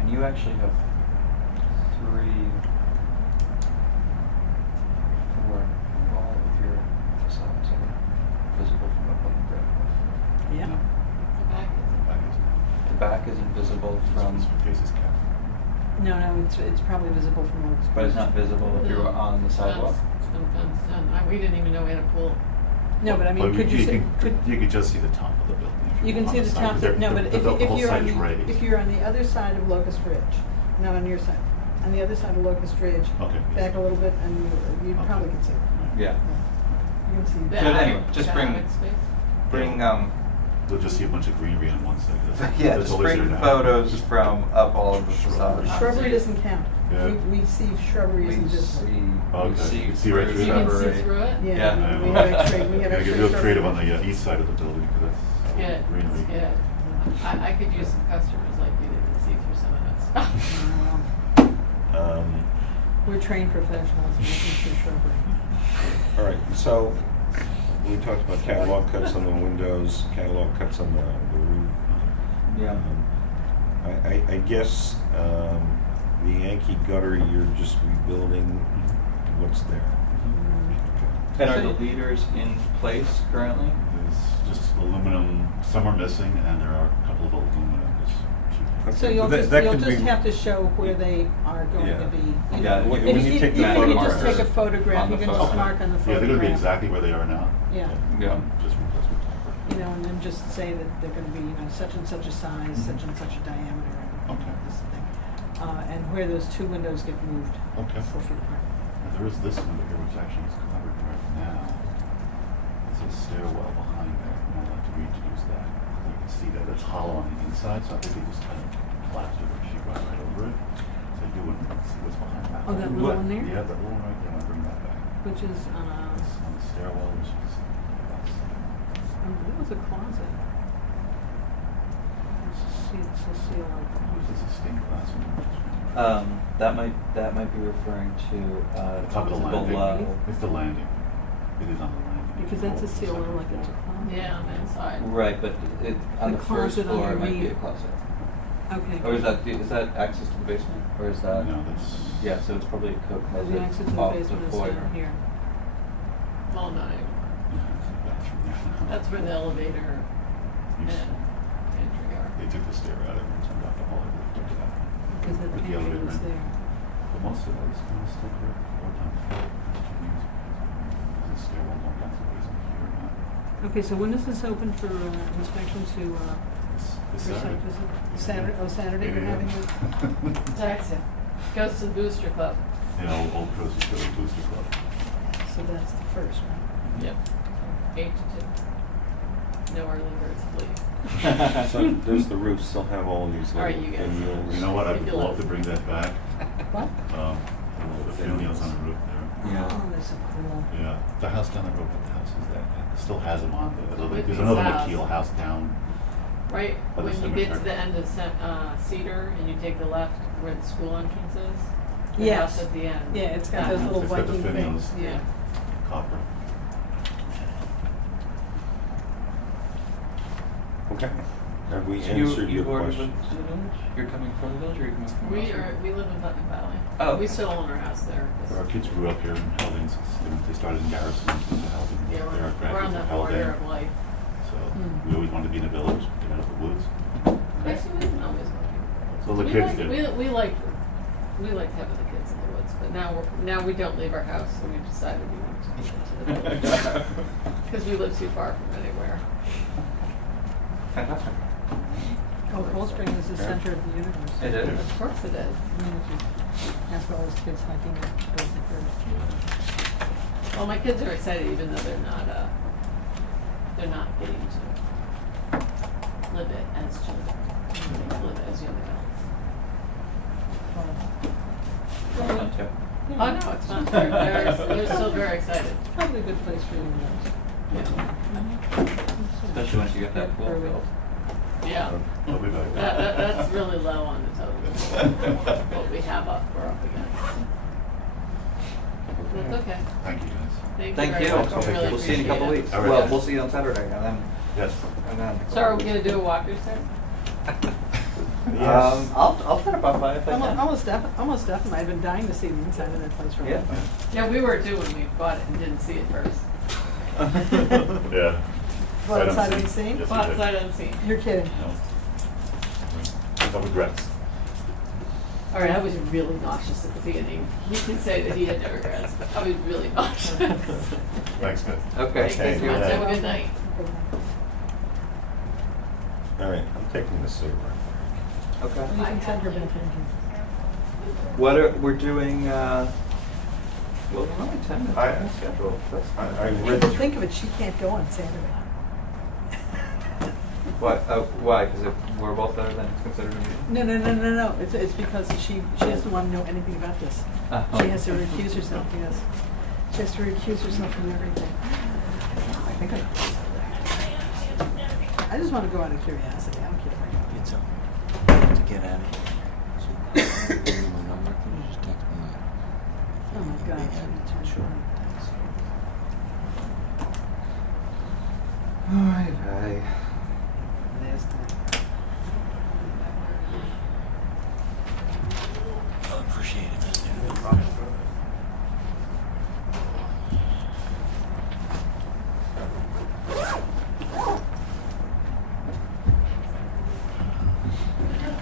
And you actually have 4 of all of your facades are visible from above and ground. Yeah. The back is. back is, The back is invisible from, faces cap. No, it's probably visible from Locust but it's Bridge. not visible if you're on the sidewalk. It's been fenced in. We didn't even know we had a pool. No, but I mean, But could you say, could, You could just see the top of the building. if you can were see on the side, top, but they're- no, but the if whole you're site on is the, raised. if you're on the other side of Locust Ridge, not on your side, on the other side of Locust Ridge, Okay. back a little bit and you Okay. probably can see it. Yeah. You can see The it. So anyway, attic- just the bring- attic space? Bring, You'll just see a bunch of greenery on one side. yeah, That's just all there is bring now. photos from up all of the Shrubbery. facades. Shrubbery doesn't count. Yeah. We see shrubbery We isn't see, visible. Okay, we see you can see right through You that. can see shrubbery. through it? Yeah, Yeah. we have X-ray, we have Yeah, X-ray. get real creative on shrubbery. the east side of the building because It's that's good, all greenery. it's good. I could use some customers like you that can see through some of that stuff. Well, Um, we're trained professionals and we can see shrubbery. All right, so we talked about catalog cuts on the windows, catalog cuts on the roof. Yeah. I guess the Yankee gutter, you're just rebuilding what's there. And are the leaders in place currently? There's just aluminum, some are missing, and there are a couple of aluminum. So Okay, you'll but just, that you'll could just be- have to show where they are going Yeah. to be. You Yeah, know. when If you take the if you just photograph take a photograph, on you the can just photo. mark on the Yeah, photograph. they're gonna be exactly where they are now. Yeah. Yeah. Just replace with timber. You know, and then just say that they're gonna be, you know, such and such a size, such and such a diameter, and Okay. this thing. And where those two windows get moved. Okay. 4 feet apart. And there is this window here, which actually is covered right now. There's a stairwell behind there, and I'd like to reintroduce that. You can see that it's hollow on the inside, so I think they just kind of plastered a sheet rock right over it. So you wouldn't see what's behind that. Oh, that little one there? Yeah, that little one right there, I'll bring that back. Which is, It's on the stairwell, which is, that's, that was a closet. It's a seal. this is a stained glass window. That might be referring to Top of the landing. below. It's the landing. It is on the landing. Because that's a Oh, sealer second like it's a floor. closet. Yeah, on the inside. Right, but on The the first closet floor, it might be a underneath. closet. Okay. Or is that access to the basement, or is that? No, that's. Yeah, so it's probably a coat The closet exit to the off basement the is foyer. down here. Well, no, Yeah, it's a bathroom there. that's where the elevator and Yes. entry are. They took the stair out of it and turned off the hallway, they took it out. Because that Put the pantry elevator was in. there. But most of it is kind of still correct, 4 times 4. There's a stairwell going down to the basement here now. Okay, so when is this open for inspection to, This for site Saturday. visit? Saturday, oh, Saturday we're having it? Taxi. Goes to the Booster Club. Yeah, old Grocery Store Booster Club. So that's the first, right? Yep. 8 to 2. No early birds, please. So there's the roof, still have all these All right, little you guys. finials. You know what, I'd love Ridiculous. to bring that back. What? The finials on the roof there. Yeah. Oh, that's so cool. Yeah, the house down the road, but the house is that, still has them on there. There's Whitney's another house. McKeel house down. Right By the when you get to cemetery. the end of Cedar and you take the left where the school entrance is. The Yes. house at the end. Yeah, it's got That those house. little It's got the Viking finials. things, yeah. Copper. Okay. Have we So you answered your ordered question? to the village? You're coming from the village, or you're coming from? elsewhere? We live in Putnam Valley. Oh, We okay. still own our house there. 'cause- But our kids grew up here in Haldane since they started in Garrison, went to Haldane. Yeah, They're our we're on grandkids the in border Haldane. of life. So Hmm. we always wanted to be in the village, get out of the woods. Actually, we didn't always live here. So the We kids like- did. We like having the kids in the woods, but now we don't leave our house, so we've decided we want to move into the village. Because we live too far from anywhere. Fantastic. Oh, Cold Spring is the center of the universe. It is. Of course it is. I mean, if you ask all those kids hiking at Golden First. Well, my kids are excited even though they're not getting to live it as children. They live it as young adults. Fun too. Oh, no, it's fun. They're still very excited. Probably a good place for you to Especially once you get that pool built. Yeah. I'll be back. That's really low on the totem pole, what we have we're up against. That's okay. Thank you, guys. Thank Thank you you. very much. We really We'll see you in a couple appreciate it. weeks. All right. Well, we'll see you on Saturday and then, Yes. . So are we gonna do a walkthrough set? Yes. I'll try to pop by if I can. Almost definitely. I've been dying to see the inside of that place for a Yeah. while. Yeah, we were too when we bought it and didn't see it first. Yeah. Well, Sight sight unseen. unseen? Yes, Bought we did. sight unseen. You're kidding. No. No regrets. All right, I was really nauseous at the beginning. He could say that he had no regrets, but I was really nauseous. Thanks, guys. Okay, Thank you thank so you. much. Have a good night. All right, I'm taking the cigarette. Okay. Well, you can send her back in. We're doing, well, we're only 10 minutes I- on schedule. That's I If read you think of it, she can't go on Saturday. Why? Why? Because if we're both there, then it's considered a meeting. No. It's because she doesn't want to know anything about this. Oh. She has to recuse herself, yes. She has to recuse herself from everything. I think I just want to go out of curiosity. I don't care. It's up to get at it. So, give me my number. Can you just text me that? Oh my God, Big it's head. too Sure. short. Thanks. Alright, bye. Appreciate it. No problem.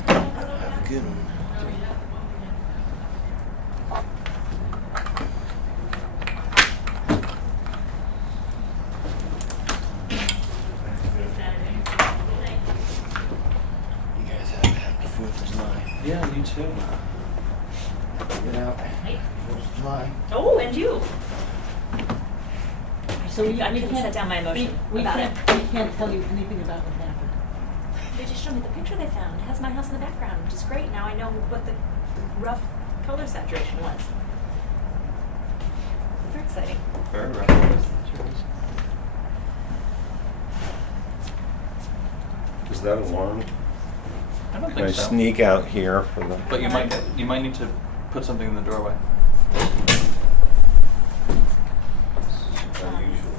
Have a good one. You guys have a happy 4th of July. Yeah, you too. Get out. 4th of July. Oh, and you. So we I couldn't can't- set down my emotion we about can't, it. We can't tell you anything about what happened. They just showed me the picture they found. It has my house in the background, which is great. Now I know what the rough color saturation was. Very exciting. Very rough. Is that alarm? I don't Can I think so. sneak out here for the? But you might need to put something in the doorway. Unusual.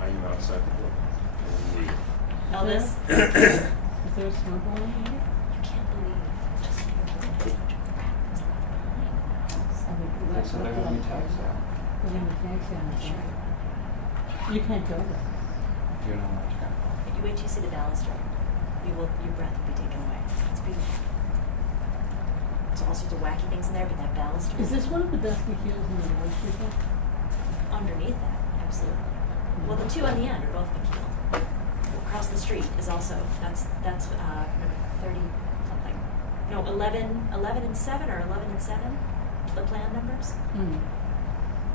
Are you outside the door? Elvis, Is there a smoke alarm here? you can't believe just So they're gonna be taxed out. They're gonna tax you on Sure. it. You can't go there. You're not allowed to go. You wait till you see the baluster. Your breath will be taken away. It's beautiful. There's all sorts of wacky things in there, but that baluster Is this one of the best McHughes in the world, you think? underneath that, absolutely. Well, the two on the end are both McKeel. Across the street is also that's number 30 something. No, 11 and 7 or 11 and 7, the plan numbers. Hmm.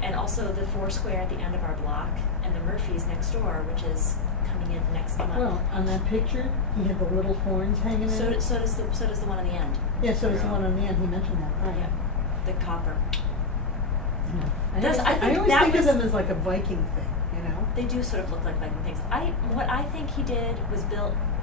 And also the Foursquare at the end of our block, and the Murphys next door, which is coming in next month. Well, on that picture, he had the little horns hanging so, out. so does the one on the end. Yeah, so does the one on the end. He mentioned that. Right. Yeah, the copper. Yeah. That's- I think always that think was- of them as like a Viking thing, you know? They do sort of look like Viking things. What I think he did was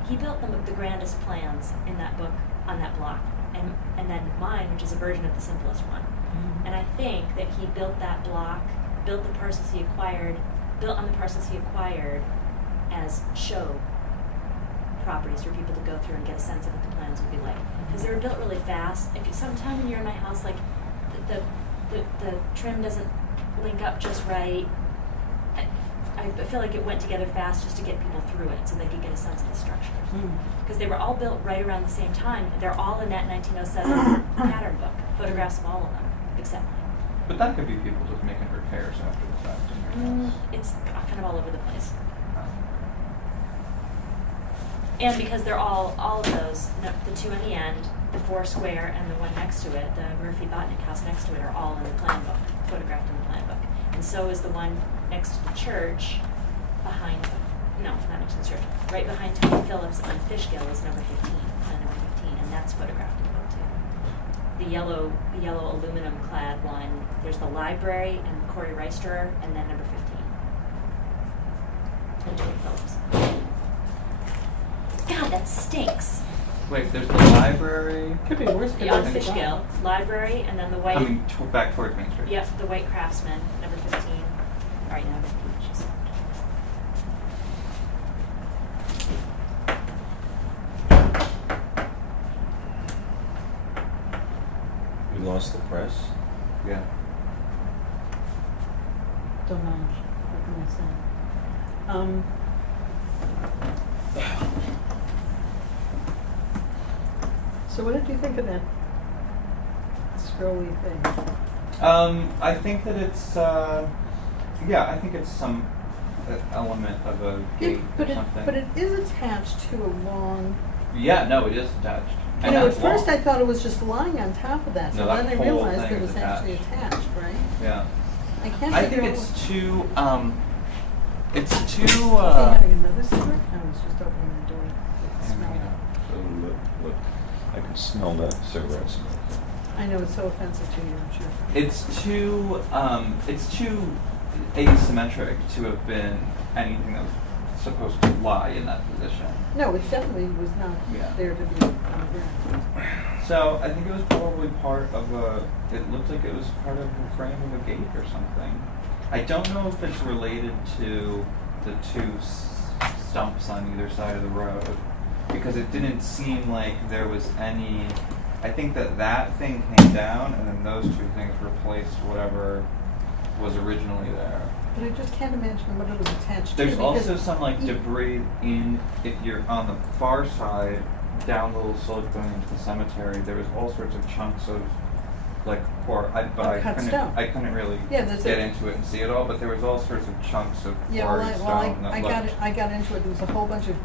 he built the grandest plans in that book on that block, and then mine, which is a version of the simplest one. Mm-hmm. And I think that he built that block, built on the parcels he acquired as show properties for people to go through and get a sense of what the plans would be like. Because they were built really fast. If you sometime when you're in my house, like the trim doesn't link up just right. I feel like it went together fast just to get people through it so they could get a sense of the structure. Mm. Because they were all built right around the same time. They're all in that 1907 pattern book. Photographs of all of them, except mine. But that could be people just making repairs after the fact in your house. It's kind of all over the place. And because they're all of those, the two in the end, the four square and the one next to it, the Murphy Botnick house next to it, are all in the plan book, photographed in the plan book. And so is the one next to the church behind, no, not next to the church, right behind Tony Phillips on Fishkill is number 15, and that's photographed in the book too. The yellow aluminum clad one, there's the library and the Corey Rice drawer, and then number 15. And Tony Phillips. God, that stinks. Wait, there's the library. Could be worse. could Yeah, on be worse. Fishkill, library, and then the white. Coming back towards Main Street. Yep, the white Craftsman, number 15. All right, now I'm peaches. We lost the press. Yeah. Don't mind. What can I say? So what did you think of that scrolly thing? I think that it's, I think it's some element of a gate or something. But it is attached to a long. Yeah, no, it is attached. You And know, at that's first long. I thought it was just lying on top of that, so No, that then I whole realized thing it is was actually attached, right? Yeah. I can't I figure think out it's too, it's too, Is he having another cigarette? I was just opening the door. It smelled. So look, I can smell that cigarette smoke. I know it's so offensive to you, I'm sure. it's too asymmetric to have been anything that was supposed to lie in that position. No, it definitely was not Yeah. there to be on the ground. So I think it was probably part of it looked like it was part of the frame of a gate or something. I don't know if it's related to the two stumps on either side of the road, because it didn't seem like there was any. I think that thing came down and then those two things replaced whatever was originally there. But I just can't imagine what it was attached to. There's because also some like debris if you're on the far side, down the little slope going into the cemetery, there was all sorts of chunks of like I couldn't really Yeah, there's get a- into it and see it all, but there was all sorts of chunks of Yeah, quarried stone that looked. I got into it. There was a whole bunch of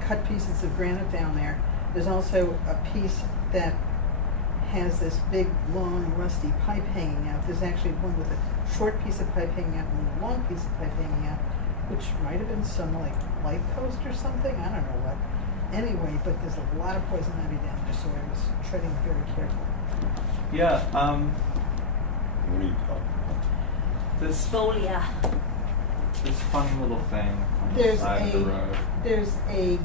cut pieces of granite down there. There's also a piece that has this big, long, rusty pipe hanging out. There's actually one with a short piece of pipe hanging out and a long piece of pipe hanging out, which might have been some like light post or something. I don't know what. Anyway, but there's a lot of poison ivy down there, so I was treading very carefully. Yeah, What are you talking about? this Spolia. this funny little thing on the There's side of the road. a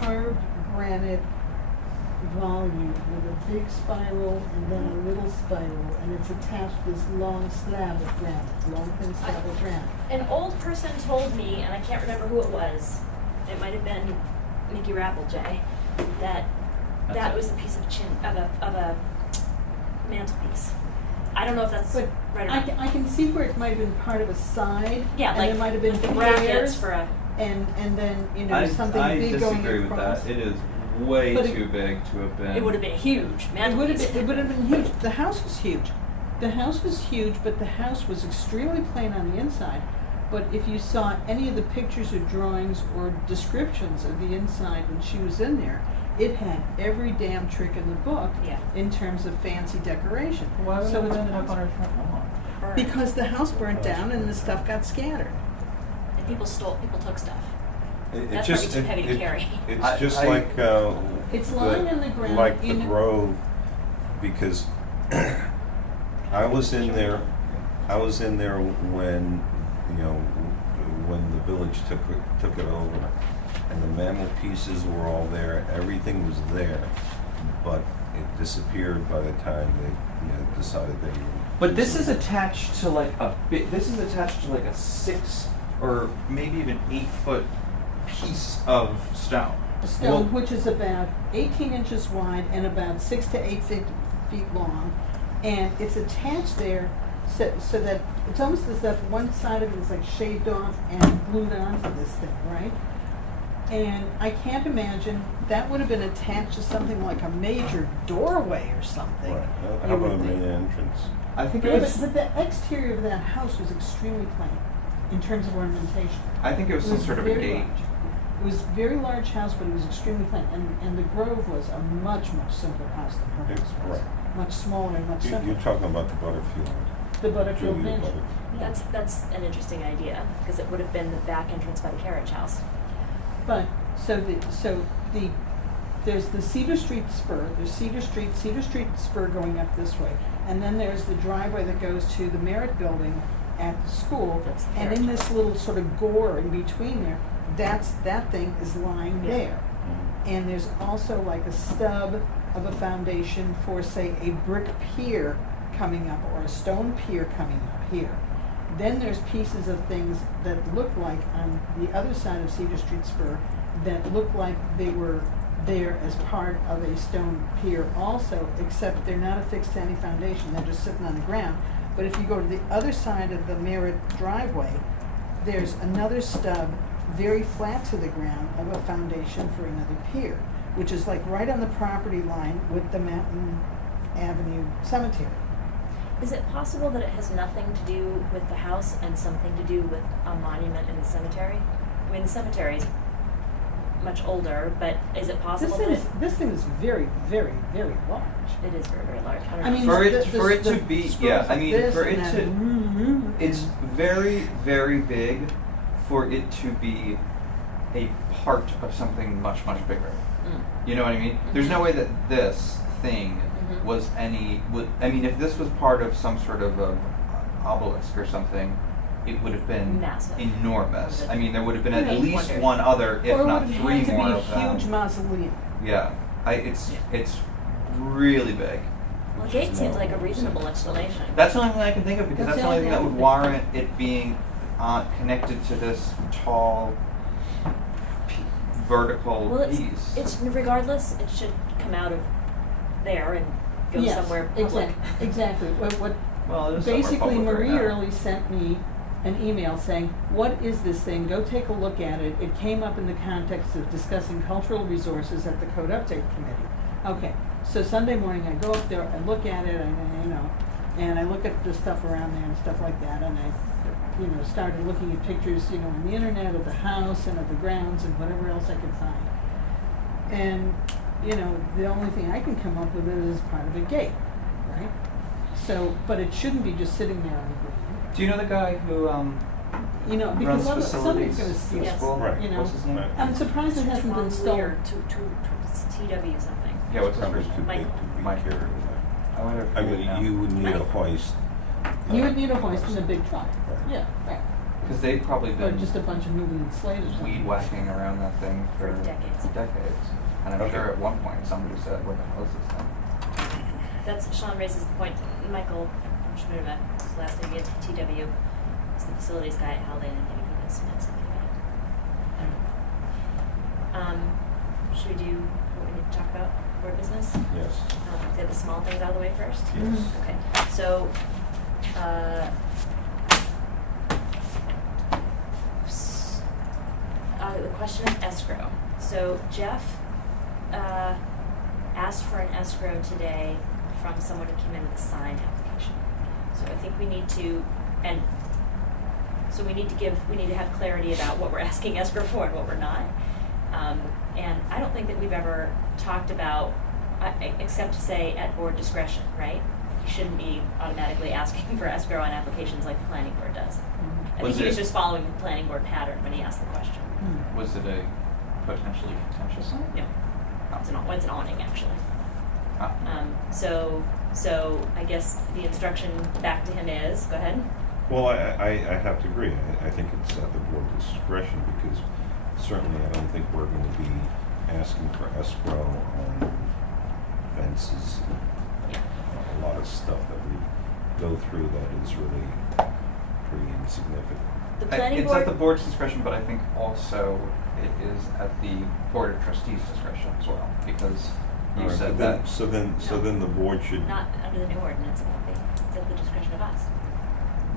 carved granite volute with a big spiral and then a little spiral, and it's attached to this long slab of granite, long thin slab of granite. An old person told me, and I can't remember who it was. It might have been Mickey Rappeljay. That That's was a piece of a mantelpiece. I don't know if that's But right or not. I can see where it might have been part of a side, Yeah, and like there might have been the brackets piers, for a. and then something I big going disagree with across. that. It is way But it- too big to have been. It would have been huge It would have mantelpiece. been. It would have been huge. The house was huge. The house was huge, but the house was extremely plain on the inside. But if you saw any of the pictures or drawings or descriptions of the inside when she was in there, it had every damn trick in the book Yeah. in terms of fancy decoration. Why would So it it's have ended up on our front lawn? Burned. because the house burnt down and the stuff got scattered. And people took stuff. It That's just, probably too heavy to carry. It's just I- like It's lying in the ground like the in a- Grove, because I was in there when when the village took it over, and the mammal pieces were all there. Everything was there, but it disappeared by the time they decided they were. But this is attached to like this is attached to like a 6 or maybe even 8 foot piece of stone. A stone which is about 18 inches wide and about 6 to 8 feet long, and it's attached there so that it's almost as if one side of it is like shaved off and glued onto this thing, right? And I can't imagine that would have been attached to something like a major doorway or something. Right. How You about a would think. main entrance? I think it Yeah, was. but the exterior of that house was extremely plain in terms of ornamentation. I think it was it some was sort of a very gate. large. It was a very large house, but it was extremely plain, and the Grove was a much, much simpler house than her house was. Right. Much smaller and much You're simpler. talking about the Butterfield. The Butterfield Julia Mansion. Butterfield. That's an interesting idea, because it would have been the back entrance by the carriage house. But, there's the Cedar Street spur, there's Cedar Street spur going up this way. And then there's the driveway that goes to the Merritt Building at the school. That's the And in carriage this little sort of gore in between there, that thing is lying Yeah. there. And there's also like a stub of a foundation for, say, a brick pier coming up or a stone pier coming up here. Then there's pieces of things that look like on the other side of Cedar Street Spur that look like they were there as part of a stone pier also, except they're not affixed to any foundation, they're just sitting on the ground. But if you go to the other side of the Merritt driveway, there's another stub very flat to the ground of a foundation for another pier, which is like right on the property line with the Mountain Avenue Cemetery. Is it possible that it has nothing to do with the house and something to do with a monument in the cemetery? I mean, the cemetery's much older, but is it possible that This thing is very, very, very large. it is very, very large? I don't I know. mean, For it- the- for it the to be- scrolls yeah, I like mean, this for and it that, to- It's very, very big for it to be a part of something much, much bigger. Mm. You know what I mean? There's no way that this thing Mhm. was I mean, if this was part of some sort of a obelisk or something, it would have been Massive. enormous. I mean, there would have been Yeah. at least Wondered. one other, if or it not would have three had to more be a of them. huge mausoleum. Yeah, it's really big. Well, Which gate is seems now like a reasonable cemetery. explanation. That's the only thing I can think of because That's that's the only thing that would the only warrant it being connected to this tall vertical Well, piece. it's regardless, it should come out of there and go Yes, somewhere public. Exactly. What Well, it is somewhere basically public right Marie now. Early sent me an email saying, "What is this thing? Go take a look at it." It came up in the context of discussing cultural resources at the Code Update Committee. Okay, so Sunday morning I go up there, I look at it, and I look at the stuff around there and stuff like that, and I, started looking at pictures, on the internet of the house and of the grounds and whatever else I could find. And, the only thing I can come up with is part of a gate, right? So, but it shouldn't be just sitting there on the ground. Do you know the guy who Because runs somebody's facilities gonna at steal the Yes. school? Right. What's his name? Right. I'm surprised it hasn't been stolen. Or TW something. Yeah, what's his Probably first too name? big to be Mike. carried away. I wonder if I he would mean, know. you would need a Mike. hoist. You would need a hoist and a big truck. Right. Yeah, right. Because they've probably Or been just a bunch of moving slates or something. weed whacking around that thing For for decades. And I'm Okay. sure at one point somebody said, "What the hell is this thing?" Sean raises the point, Michael Schmidt, last name at TW, is the facilities guy at Haldane, and maybe he knows something about it. Should we do what we need to talk about, board business? Yes. Get the small things out of the way first? Yes. Okay, so, the question of escrow. So Jeff, asked for an escrow today from someone who came in with a sign application. So I think we need to, we need to have clarity about what we're asking escrow for and what we're not. And I don't think that we've ever talked about, except to say at board discretion, right? You shouldn't be automatically asking for escrow on applications like the planning board does. I think Was he was it- just following the planning board pattern when he asked the question. Was it a potentially contentious thing? No, it's an awning actually. Ah. So I guess the instruction back to him is, go ahead. Well, I have to agree. I think it's at the board discretion because certainly I don't think we're going to be asking for escrow on fences. Yeah. A lot of stuff that we go through that is really pretty insignificant. The planning It's board. at the board's discretion, but I think also it is at the board of trustees' discretion as well, because you All right, said but that. So then the board should. Not under the new ordinance, it won't be. It's at the discretion of us.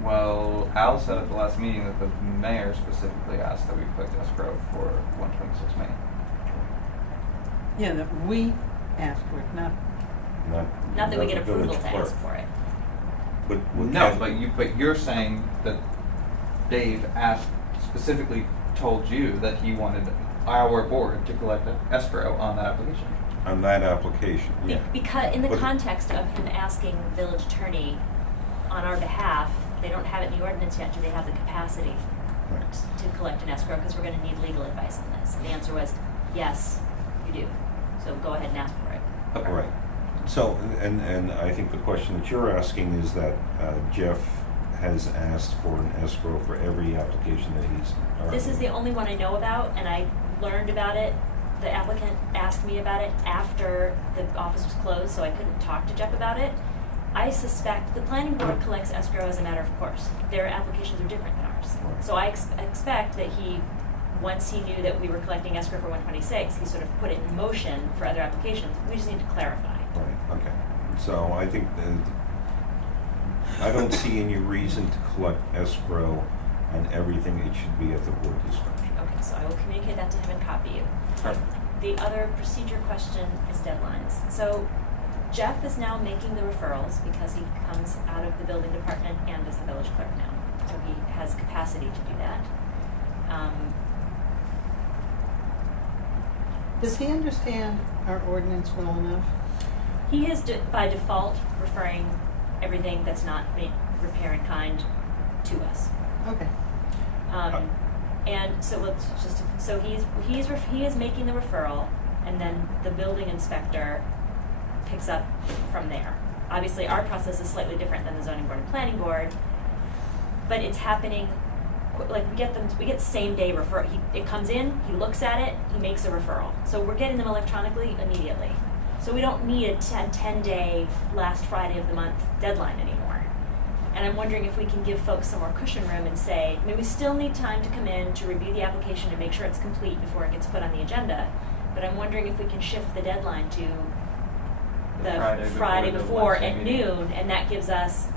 Well, Al said at the last meeting that the mayor specifically asked that we collect escrow for 126 Main. Yeah, that we ask for it, not, Not that we get the village approval to clerk. ask for it. But what No, Kathy- but you're saying that Dave specifically told you that he wanted our board to collect the escrow on that application. On that application, yeah. Because in the But- context of him asking the village attorney on our behalf, they don't have it in the ordinance yet, do they have the capacity Right. to collect an escrow, because we're gonna need legal advice on this? And the answer was, yes, you do. So go ahead and ask for it. Okay. Right. So, and I think the question that you're asking is that Jeff has asked for an escrow for every application that he's. This is the only one I know about, and I learned about it. The applicant asked me about it after the office was closed, so I couldn't talk to Jeff about it. I suspect the planning board collects escrow as a matter of course. Their applications are different than ours. Right. So I expect that he, once he knew that we were collecting escrow for 126, he sort of put it in motion for other applications. We just need to clarify. Right, okay. So I think I don't see any reason to collect escrow on everything. It should be at the board discretion. Okay, so I will communicate that to him and copy you. Perfect. The other procedure question is deadlines. So Jeff is now making the referrals because he comes out of the building department and is the village clerk now. So he has capacity to do that. Does he understand our ordinance well enough? He is by default referring everything that's not repair in kind to us. Okay. And so let's just, so he is making the referral, and then the building inspector picks up from there. Obviously, our process is slightly different than the zoning board and planning board, but it's happening, like we get same day refer. It comes in, he looks at it, he makes a referral. So we're getting them electronically immediately. So we don't need a 10-day last Friday of the month deadline anymore. And I'm wondering if we can give folks some more cushion room and say, I mean, we still need time to come in to review the application and make sure it's complete before it gets put on the agenda. But I'm wondering if we can shift the deadline to the Friday before at noon, and that gives us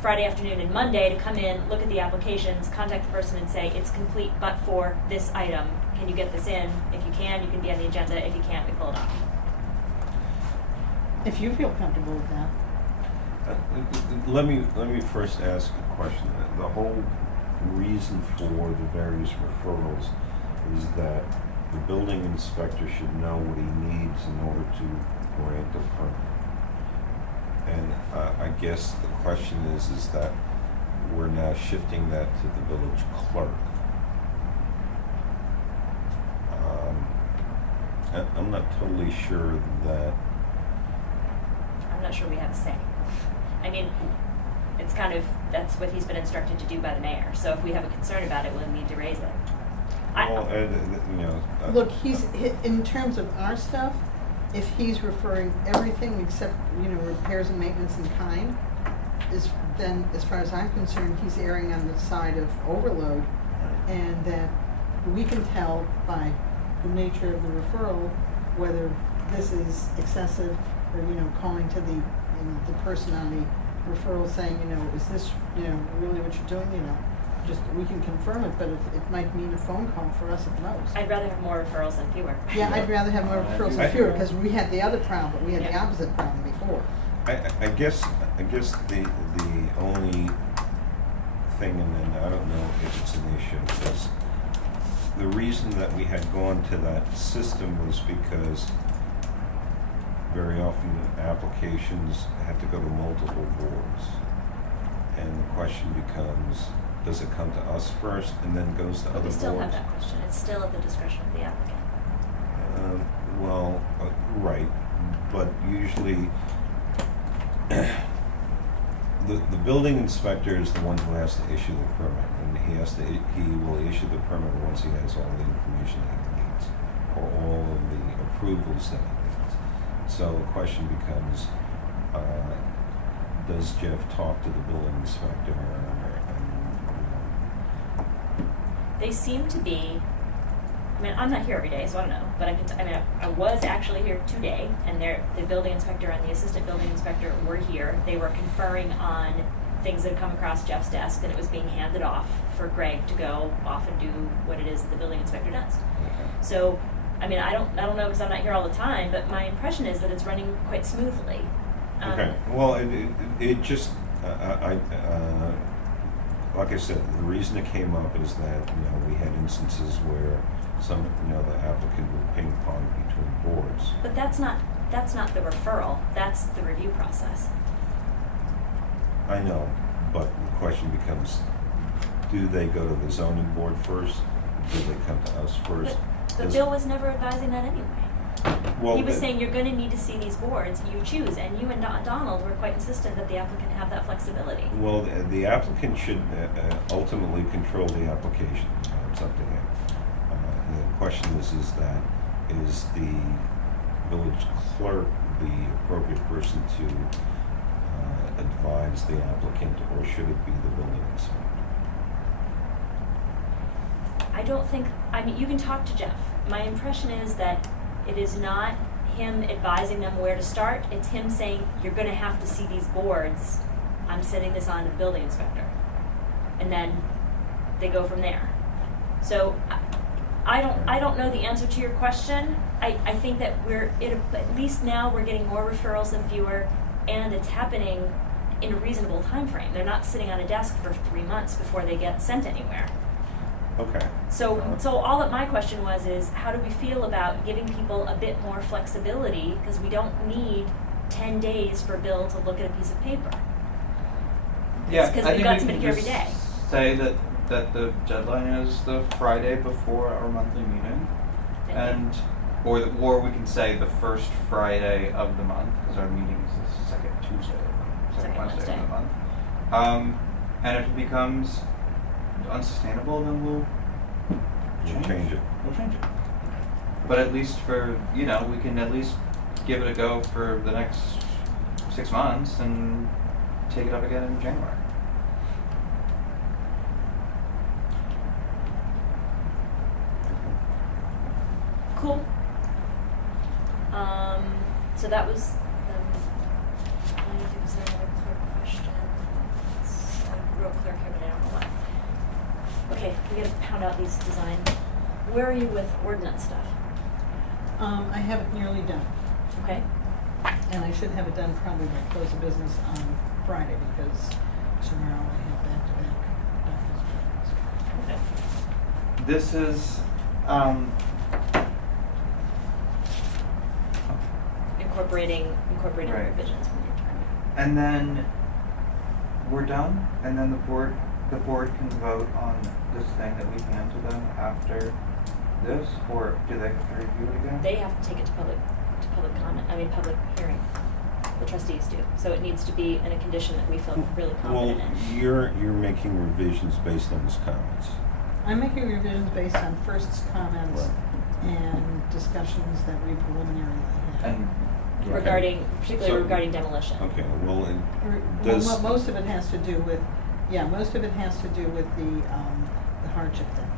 Friday afternoon and Monday to come in, look at the applications, contact the person and say, it's complete but for this item. Can you get this in? If you can, you can be on the agenda. If you can't, we pull it off. If you feel comfortable with that. Let me first ask a question. The whole reason for the various referrals is that the building inspector should know what he needs in order to grant a permit. And I guess the question is that we're now shifting that to the village clerk. I'm not totally sure that. I'm not sure we have a say. I mean, it's kind of, that's what he's been instructed to do by the mayor. So if we have a concern about it, we'll need to raise it. Well, Look, in terms of our stuff, if he's referring everything except, repairs and maintenance in kind, then as far as I'm concerned, he's erring on the side of overload, and that we can tell by the nature of the referral whether this is excessive, or, calling to the person on the referral saying, is this, really what you're doing, just, we can confirm it, but it might mean a phone call for us at most. I'd rather have more referrals than fewer. Yeah, I'd rather have more referrals than fewer, because we had the other problem, we had the Yeah. opposite problem before. I guess the only thing, and then I don't know if it's an issue, is the reason that we had gone to that system was because very often applications have to go to multiple boards. And the question becomes, does it come to us first and then goes to But other we boards? still have that question. It's still at the discretion of the applicant. Right, but usually the building inspector is the one who has to issue the permit, and he will issue the permit once he has all the information that he needs, or all of the approvals that he needs. So the question becomes, does Jeff talk to the building inspector? They seem to be, I mean, I'm not here every day, so I don't know, but I was actually here today, and the building inspector and the assistant building inspector were here. They were conferring on things that had come across Jeff's desk, and it was being handed off for Greg to go off and do what it is that the building inspector does. So, I mean, I don't know because I'm not here all the time, but my impression is that it's running quite smoothly. Okay, well, it just, like I said, the reason it came up is that, we had instances where the applicant would ping pong between boards. But that's not the referral, that's the review process. I know, but the question becomes, do they go to the zoning board first? Do they come to us first? But Does- Bill was never advising that anyway. Well, He was the- saying you're gonna need to see these boards, you choose, and you and Donald were quite insistent that the applicant have that flexibility. Well, the applicant should ultimately control the application. It's up to him. The question is the village clerk the appropriate person to advise the applicant, or should it be the building inspector? You can talk to Jeff. My impression is that it is not him advising them where to start, it's him saying, you're gonna have to see these boards, I'm sending this on to the building inspector. And then they go from there. So, I don't know the answer to your question. I think that at least now we're getting more referrals than fewer, and it's happening in a reasonable time frame. They're not sitting on a desk for 3 months before they get sent anywhere. Okay. So all that my question was is, how do we feel about giving people a bit more flexibility? Because we don't need 10 days for Bill to look at a piece of paper. Yeah, Because I we've think got we somebody can here every just day. say that the deadline is the Friday before our monthly meeting, and or we can say the first Friday of the month, because our meeting is the second Second Wednesday of the Wednesday. month. And if it becomes unsustainable, then we'll Change it. We'll change it. But at least for we can at least give it a go for the next 6 months and take it up again in January. Cool. So that was I don't think was there another clerk question. I wrote clerk here, but I don't know why. Okay, we gotta pound out these design. Where are you with ordinance stuff? I have it nearly done, Okay. and I should have it done probably by close of business on Friday, because tomorrow I have back-to-back doctor's appointments. Okay. This is Incorporating Right. revisions from the attorney. and then we're done, and then the board can vote on this thing that we hand to them after this, or do they have to review it again? They have to take it to public public hearing. The trustees do. So it needs to be in a condition that we feel really Well, confident in. you're making revisions based on his comments. I'm making revisions based on first's comments Right. and discussions that we preliminarily had. And Particularly So- regarding demolition. Okay, well, and Well, does, most of it has to do with, most of it has to do with the hardship thing.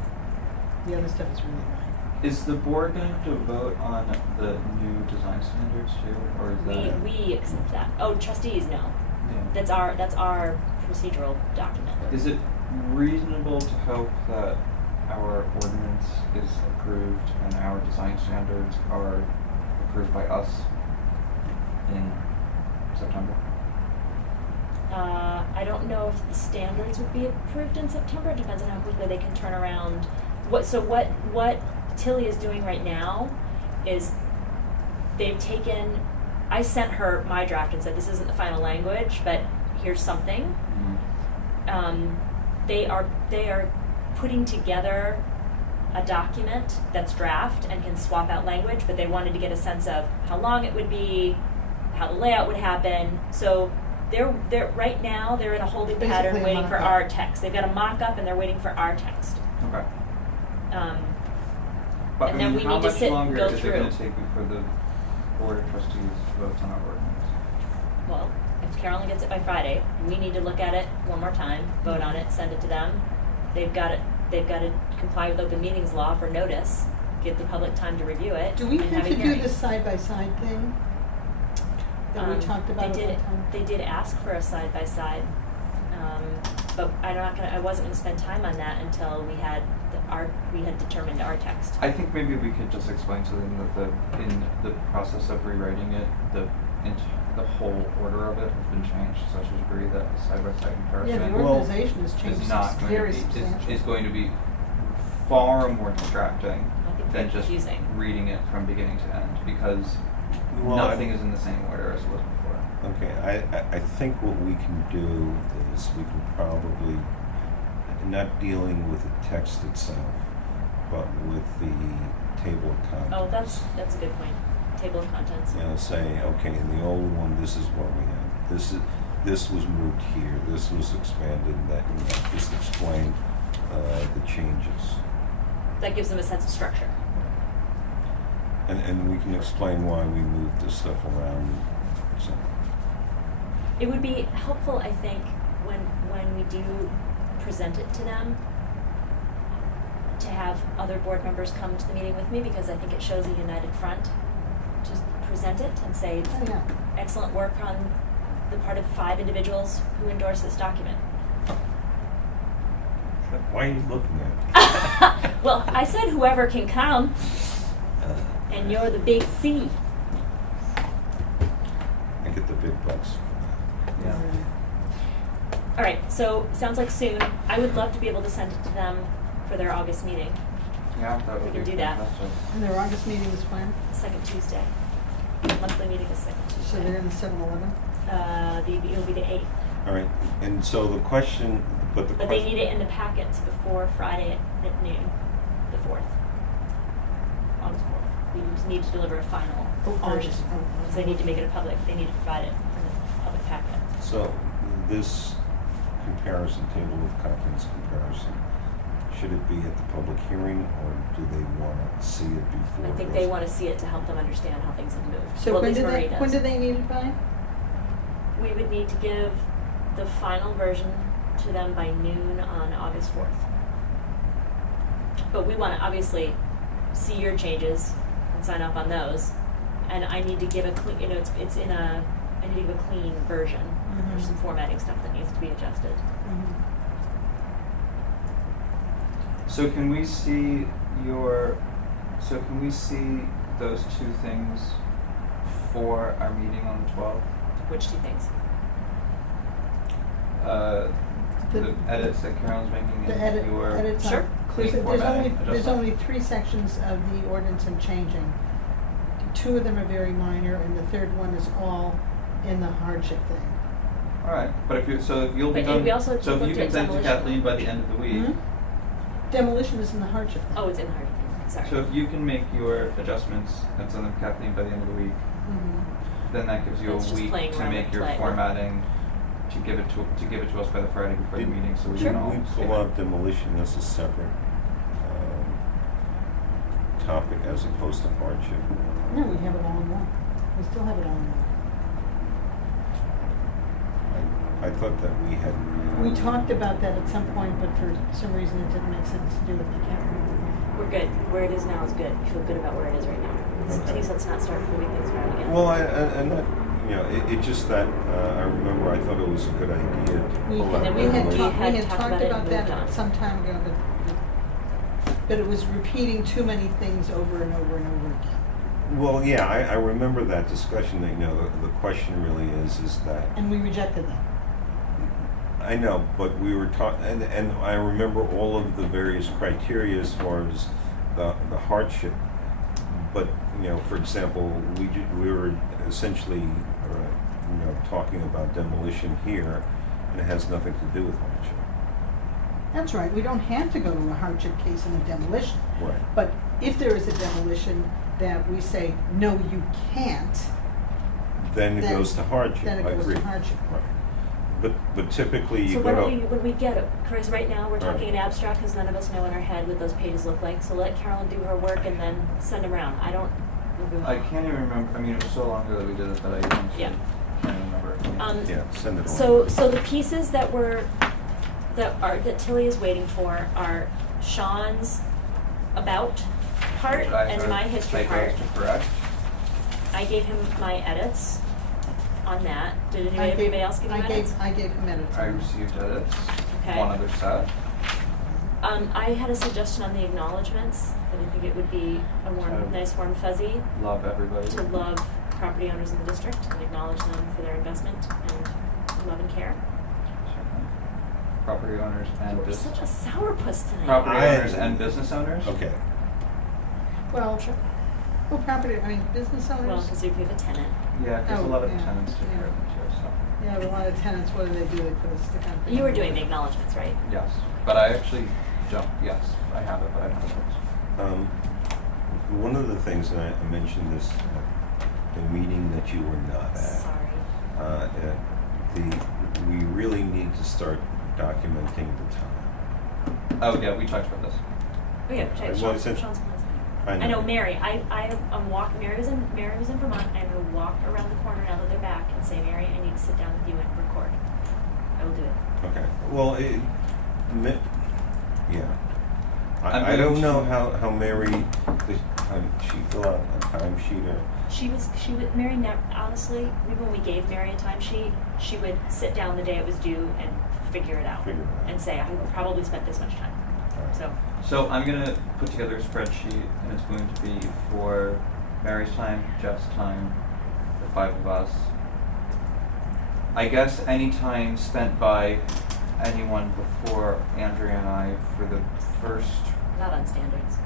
The other stuff is really minor. is the board going to have to vote on the new design standards too, or is that? We accept that. Oh, trustees, no. Yeah. That's our procedural document. Is it reasonable to hope that our ordinance is approved and our design standards are approved by us in September? I don't know if the standards would be approved in September. It depends on how quickly they can turn around. What Tilly is doing right now is I sent her my draft and said, this isn't the final language, but here's something. They are putting together a document that's draft and can swap out language, but they wanted to get a sense of how long it would be, how the layout would happen. So they're right now they're in a holding pattern Basically a waiting for mock-up. our text. They've got a mock-up and they're waiting for our text. Okay. And then we need to sit and go How much longer is it through. going to take before the board of trustees votes on our ordinance? Well, if Carolyn gets it by Friday, we need to look at it one more time, vote on it, send it to them. They've got to comply with open meetings law for notice, give the public time to review it, Do we and have have a to do hearing. this side-by-side thing that we talked about at that time? They did ask for a side-by-side, but I wasn't gonna spend time on that until we had determined our text. I think maybe we could just explain to them that in the process of rewriting it, the the whole order of it has been changed to such a degree that a side-by-side comparison Yeah, the Well, organization has changed is not going to very be, substantially. is going to be far more distracting I think than very just confusing. reading it from beginning to end, because Well, nothing is in the same order as it was before. Okay, I think what we can do is we can probably, not dealing with the text itself, but with the table of contents. Oh, that's a good point. Table of contents. You know, say, okay, in the old one, this is what we had. This was moved here, this was expanded, that, you know, just explain the changes. That gives them a sense of structure. And we can explain why we moved this stuff around, so. It would be helpful, I think, when we do present it to them, to have other board members come to the meeting with me, because I think it shows a united front to present it and say, Oh, yeah. excellent work on the part of 5 individuals who endorse this document. Why are you looking at me? Well, I said whoever can come, and you're the big C. I get the big bucks for Yeah. All right, so sounds like soon. I would love to be able to send it to them for their August meeting, Yeah, that We would can be do that. fantastic. And their August meeting is when? second Tuesday. Monthly meeting is second Tuesday. So they're in the 7-Eleven? It'll be the 8th. that. All right, and so the question, but the But question. they need it in the packets before Friday at noon, the 4th. August 4th. We just need to deliver a final Oh, version. August. Oh, Because they need to make it a public, they need to provide it in the public packet. So this comparison, table of contents comparison, should it be at the public hearing, or do they want to see it before? I it think goes- they want to see it to help them understand how things have moved. So Well, at when least do Marie they, when does. do they need it by? We would need to give the final version to them by noon on August 4th. But we want to obviously see your changes and sign off on those. And I need to give a clean, it's in a, I need to give a clean version. There's some formatting stuff that needs to be adjusted. So can we see those two things for our meeting on the 12th? Which 2 things? The The- edits that Carolyn's making The in your. edits Sure. are, Clean there's formatting only adjustment. 3 sections of the ordinance I'm changing. 2 of them are very minor, and the 3rd one is all in the hardship thing. All right, but if you'll be But done. we also So if you looked can at send it to demolition. Kathleen by the end of the week. Hmm? Demolition is in the hardship thing. Oh, it's in the hard thing, sorry. So if you can make your adjustments and send them to Kathleen by the end of the week, Mhm. then that gives you That's a just week playing to around make with your play. formatting, to give it to us by the Friday before the meeting, so we Sure. can all. Did we pull out demolition as a separate topic as opposed to hardship? No, we have it all in one. We still have it all in one. I thought that we had. We talked about that at some point, but for some reason it didn't make sense to do it, and I can't remember why. We're good. Where it is now is good. We feel good about where it is right now. Okay. Please let's not start moving things around again. Well, and that, you know, it just that, I remember I thought it was a good idea to pull out then We had demolition. talked, had we had talked talked about it about and moved that on. some time ago, but it was repeating too many things over and over and over again. Well, yeah, I remember that discussion, that, you know, the question really is that, And we rejected that. I know, but we were talking, and I remember all of the various criteria as far as the hardship. But, you know, for example, we were essentially, talking about demolition here, and it has nothing to do with hardship. That's right, we don't have to go to a hardship case in a demolition. Right. But if there is a demolition that we say, no, you can't, Then it Then- goes to hardship, then it I goes to agree. hardship. Right. But typically So you why go don't we, to. when we get it, Chris, right now, we're All right. talking in abstract because none of us know in our head what those pages look like. So let Carolyn do her work and then send them around. I don't. I can't even remember, I mean, it was so long ago that we did it that I even Yeah. can't remember. Yeah, send it So along. the pieces that Tilly is waiting for are Sean's about part Which I and sort my of history typos part. to correct. I gave him my edits on that. Did I anybody gave, else give you I edits? gave him edits. I on it. received edits, Okay. one other set. I had a suggestion on the acknowledgements that I think it would be a warm, So- nice warm fuzzy Love everybody. to love property owners in the district and acknowledge them for their investment and love and care. Certainly. Property owners and You're business. such a sourpuss tonight. Property I- owners and business owners? Okay, Well, Sure. well, business Well, owners, because if you have a tenant, Yeah, because a Oh, lot of yeah, tenants take care of them too, so. yeah, a lot of tenants, what do? They put a stick on. you were doing the acknowledgements, right? Yes, but I actually don't, yes, I have it, but I don't have it. one of the things, and I mentioned this at the meeting that you were not at. Sorry. We really need to start documenting the time. Oh, yeah, we talked about this. Oh yeah, Well, Sean's since- plans. I I know know. Mary. I'm walking. Mary was in Vermont. I'm gonna walk around the corner now that they're back and say, Mary, I need to sit down with you and record. I will do it. Okay, well, yeah. I'm I going don't know to- how Mary, she fill out a timesheet or, She was Mary. Honestly, even when we gave Mary a timesheet, she would sit down the day it was due and figure it out, Figure it out. and say, I probably spent this much time. Alright. So So I'm gonna put together a spreadsheet, and it's going to be for Mary's time, Jeff's time, the 5 of us. I guess any time spent by anyone before Andrea and I for the first, not on standards.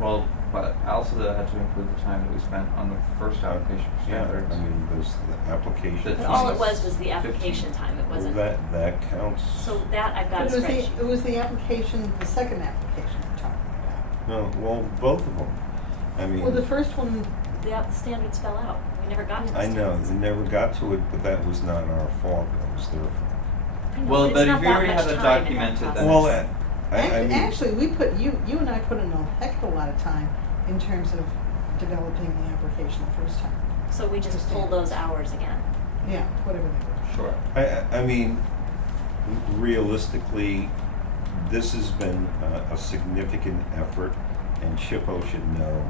well, but Alcida had to include the time that we spent on the first application for yeah, standards. I mean, there's the application. The But all it 20, was the application 15. time. It Well, wasn't. that counts. So that I've got a It was spreadsheet. it was the application, the second application we're talking about. No, well, both of them. I mean, Well, the first one, The standards fell out. We never got to the I know, standards. they never got to it, but that was not our fault, that was their fault. I know, Well, it's but not if you that already much have it time in that documented, then process. Well, I mean. actually, we put, you and I put in a heck of a lot of time in terms of developing the application the first time. So we just pull those hours again. Yeah, whatever they Sure. I mean, realistically, this has been a significant effort, and Chippo should know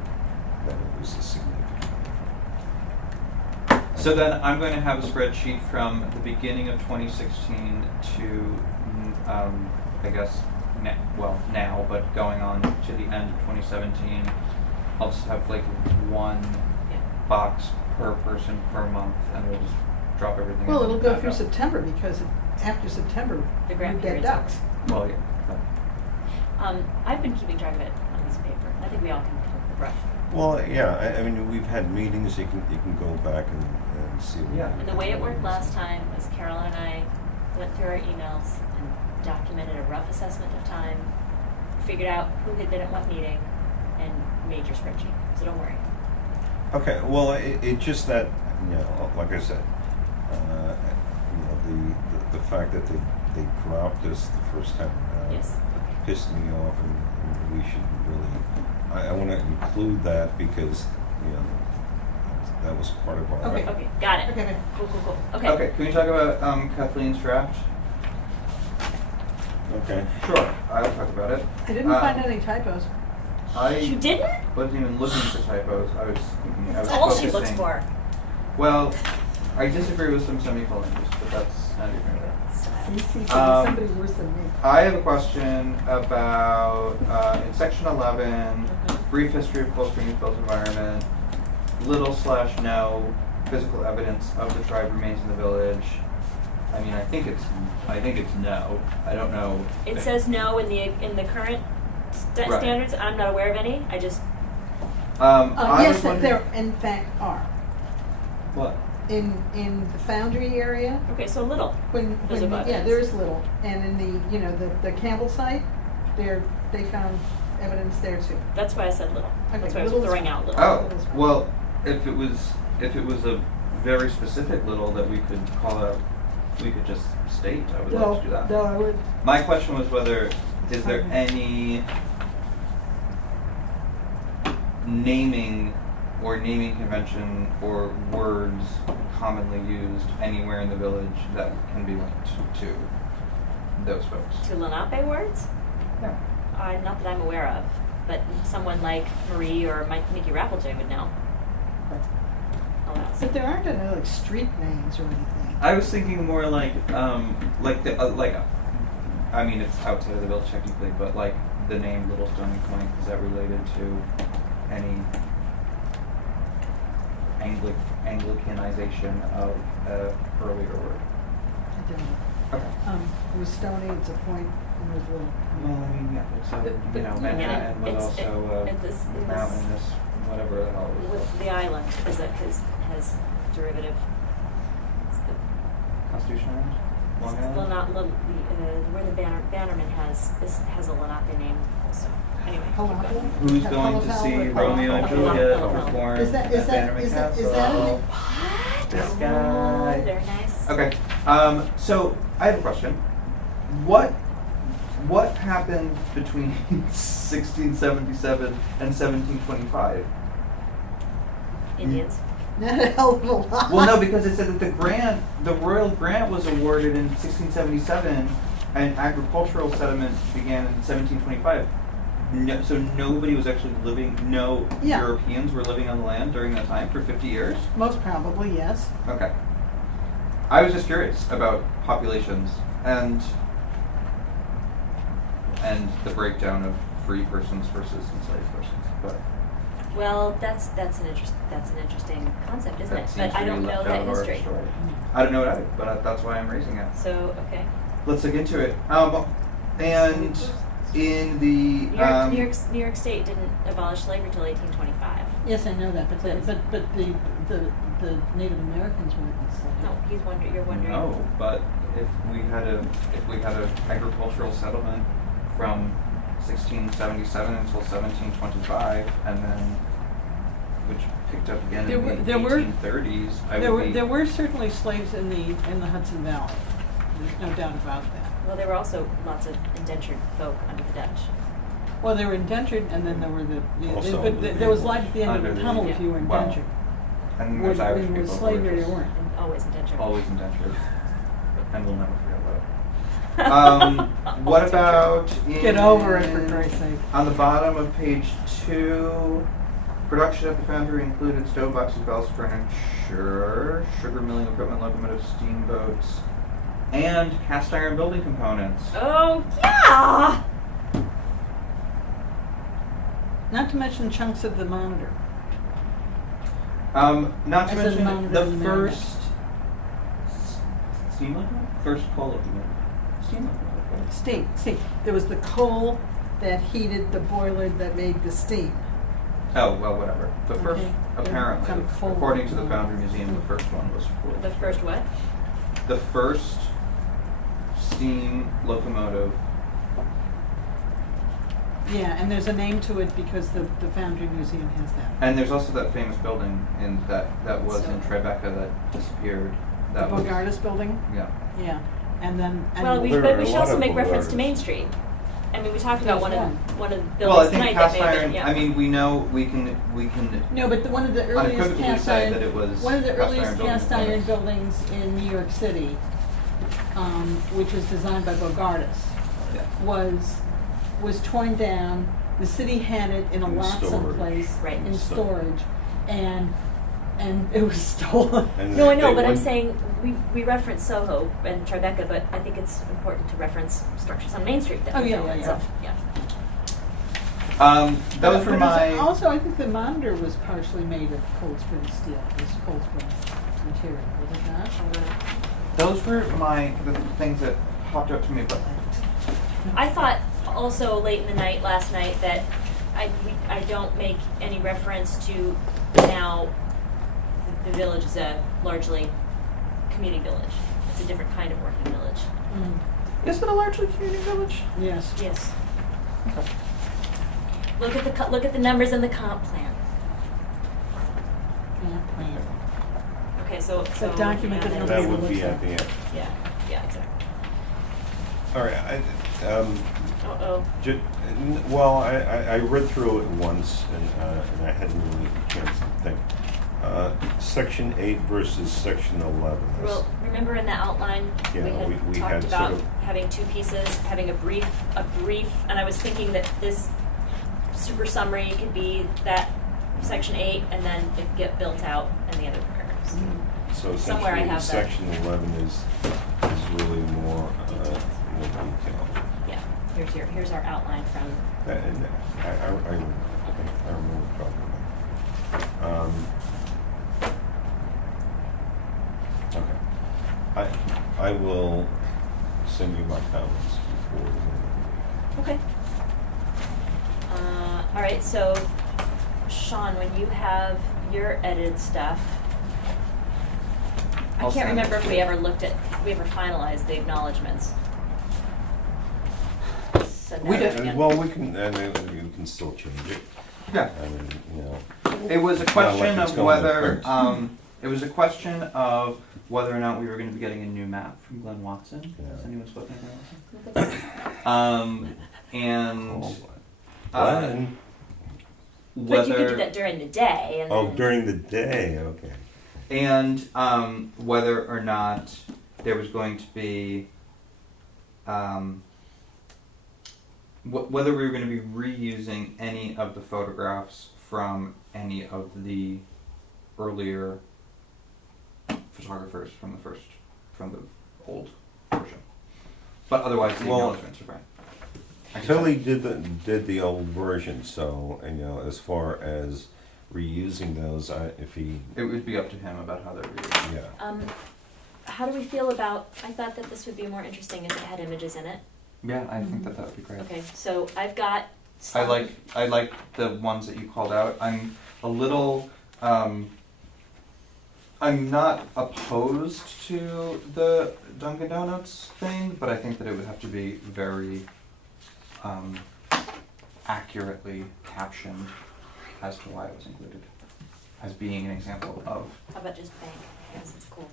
that it was a significant effort. So then I'm going to have a spreadsheet from the beginning of 2016 to, I guess, now, but going on to the end of 2017. I'll just have like one Yeah. box per person per month, and we'll just drop everything. Well, in it'll go back through up. September because after September, The you grant get period's ducks. Well, yeah. I've been keeping track of it on a piece of paper. I think we all can come up with rough. Well, yeah, I mean, we've had meetings, you can go back and see. what Yeah. And the way it worked last time was Carolyn and I went through our emails and documented a rough assessment of time, figured out who had been at what meeting, and made your spreadsheet. So don't worry. Okay, well, it just that, you know, like I said, you know, the fact that they dropped us the first time around Yes. pissed me off, and we should really, I want to include that because, you know, that was part of our. Okay. Okay, got it. Okay. Cool. Okay. Okay, can we talk about Kathleen's draft? Okay. Sure, I'll talk about it. I didn't find any typos. You didn't? Wasn't even looking for typos. I was thinking. I was That's all she focusing. looks for. Well, I disagree with some semicolons, but that's not even. See, Um, somebody worse than me. I have a question about in section 11, brief history of Cold Spring's built environment, little/no physical evidence of the tribe remains in the village. I mean, I think it's no. I don't know. It says no in the current Right. standards. I'm not aware of any. I just I Yes, was that wondering- there in fact are. What? In the Foundry area, okay. So little. There's about yeah, evidence. there's little, and in the Campbell site, they found evidence there too. That's why I said little. Okay, That's why I was little's throwing fine. out little. Oh, Little's fine. well, if it was a very specific little that we could call out, we could just state. I would like to do that. No, I would. My question was whether is there any naming convention or words commonly used anywhere in the village that can be linked to those folks? To Lenape words? Yeah. Not that I'm aware of, but someone like Marie or Mickey Rappleton would know. I'll ask. But there aren't any like street names or anything. I was thinking more like I mean it's outside of the village technically, but like the name Little Stony Point, is that related to any Anglicanization of earlier word? I don't know. Okay. It was Stony, it's a point, and it was a little. Well, I mean, yeah, it's, But- you know, but- Manhattan was it's- also, it- this- the this- mountain, this, whatever the hell it was. With the island has derivative. It's the, Constitution Island? Long Island? well, not where the Bannerman has a Lenape name also. Anyway. Palapa? Who's going to see Romeo and Juliet perform Is that- at is that- Bannerman is that- is Castle? that a- What? This Oh, guy. very nice. Okay, so I have a question. What happened between 1677 and 1725? Indians. Not a hell of a lot. Well, no, because it said that the royal grant was awarded in 1677, and agricultural settlement began in 1725. No, so nobody was actually living. No Yeah. Europeans were living on the land during that time for 50 years. Most probably, yes. Okay. I was just curious about populations and the breakdown of free persons versus enslaved persons, but Well, that's an interesting concept, isn't that it? seems But to I be don't know left that out of our history. story. I don't know it either, but that's why I'm raising it. So okay. Let's look into it. And in the New York State didn't abolish slavery until 1825. Yes, I know that, but the Native Americans weren't enslaved. No, you're wondering. no, but if we had a agricultural settlement from 1677 until 1725, and then which picked up again in the 1830s, There were certainly slaves in the Hudson Valley. There's no doubt about that. Well, there were also lots of indentured folk under the Dutch. Well, they were indentured, and then there were Also but under the there was people. light at the end of Under the the tunnel people. if you were Well, indentured. and When there's Irish when people it was who slavery, were they just weren't. And always indentured. always indentured, and we'll never forget about it. What about Get over it, for Christ's sake. on the bottom of page 2? Production at the foundry included stove, boxes, bells, furniture, sugar milling equipment, locomotives, steamboats, and cast iron building components. Oh yeah. Not to mention chunks of the monitor. Not to As in mention monitor the in the first steam locomotive? First coal locomotive. Steam locomotive, right? Steam. There was the coal that heated the boiler that made the steam. Oh, well, whatever. The first, Okay. apparently, Some coal according to the locomotive. Foundry Museum, the first one was for The first what? the first steam locomotive. Yeah, and there's a name to it because the Foundry Museum has that. And there's also that famous building that was in So- Tribeca that disappeared. That The was Bogardus building? Yeah. Yeah. And then. and Well, There but are we a should lot also of make reference to Bogarts. Main Street. I mean, we talked about There's one of the buildings Well, I think tonight cast that may have iron. been, yeah. I mean, we know we can No, but one of the earliest unequivocally cast say iron, that it was one of the cast iron earliest building cast iron components. buildings in New York City, which was designed by Bogardus, Yeah. was torn down. The city had it in a In lot storage. someplace Right. in Storage. storage, and it was stolen. And No, I know, they but I'm wouldn't- saying we reference Soho and Tribeca, but I think it's important to reference structures on Main Street that Oh, we yeah, know yeah, and yeah. stuff. Yeah. Those were But my. also, I think the monitor was partially made of Cold Spring steel. It was Cold Spring material, was it not? Those were the things that popped up to me, but I thought also late in the night last night that I don't make any reference to now the village is a largely community village. It's a different kind of working village. is it a largely community village? Yes. Yes. Look at the numbers in the comp plan. Yeah, plan. Okay, so That document that yeah, nobody That would be looks at at. the end. yeah, exactly. All right, Uh-oh. well, I read through it once, and I hadn't really had a chance to think. Section 8 versus Section 11. Well, remember in the outline, Yeah, we talked had about sort of- having two pieces, having a brief, and I was thinking that this super summary could be that section 8, and then it get built out in the other paragraphs. So Somewhere I essentially, have that. Section 11 is really more detailed. Yeah, here's our outline from. And I remember what you're talking about. I will send you my comments before the end of the week. Okay. All right, so Sean, when you have your edited stuff, I I'll can't send remember it if to we you. ever finalized the acknowledgements. Send We out did. again. Well, we can, I mean, you can still change it. Yeah. I mean, you know, It was a Not question like it's of going to whether, print. it was a question of whether or not we were gonna be getting a new map from Glenn Watson. Yeah. Has anyone spoken to Glenn Watson? And, oh, uh, Glenn. But you could do whether, that during the day and Oh, then. during the day, okay. and, whether or not there was going to be, whether we were gonna be reusing any of the photographs from any of the earlier photographers from the old version. But otherwise, the Well, acknowledgements are fine. I can Tilly send- did the old version, so, you know, as far as reusing those, if he, It would be up to him about how they're reused. yeah. How do we feel about, I thought that this would be more interesting if it had images in it. Yeah, I think that would be great. Okay, so I've got some. I like the ones that you called out. I'm a little, I'm not opposed to the Dunkin' Donuts thing, but I think that it would have to be very, accurately captioned as to why it was included, as being an example of How about just bank, because it's cool.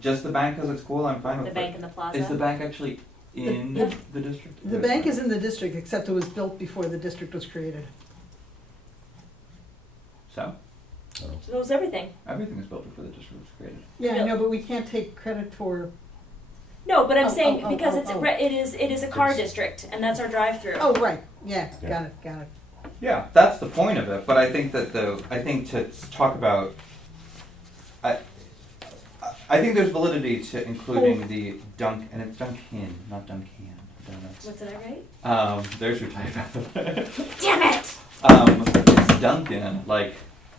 just the bank because it's cool. I'm fine with The it. bank and the plaza. Is the bank actually in The- the district? The bank is in the district, except it was built before the district was created. So So it was everything. everything is built before the district was created. Yeah, I Yeah. know, but we can't take credit for, No, but I'm Oh, saying oh, because oh, it's oh. it is a car It's- district and that's our drive-through. oh, right, yeah, Yeah. got it. Yeah, that's the point of it. But I think that I think to talk about, I think there's validity to including the Dunk, and it's Dunkin', not Dunkin' Donuts. What did I write? There's your typo. Damn it! It's Dunkin', like,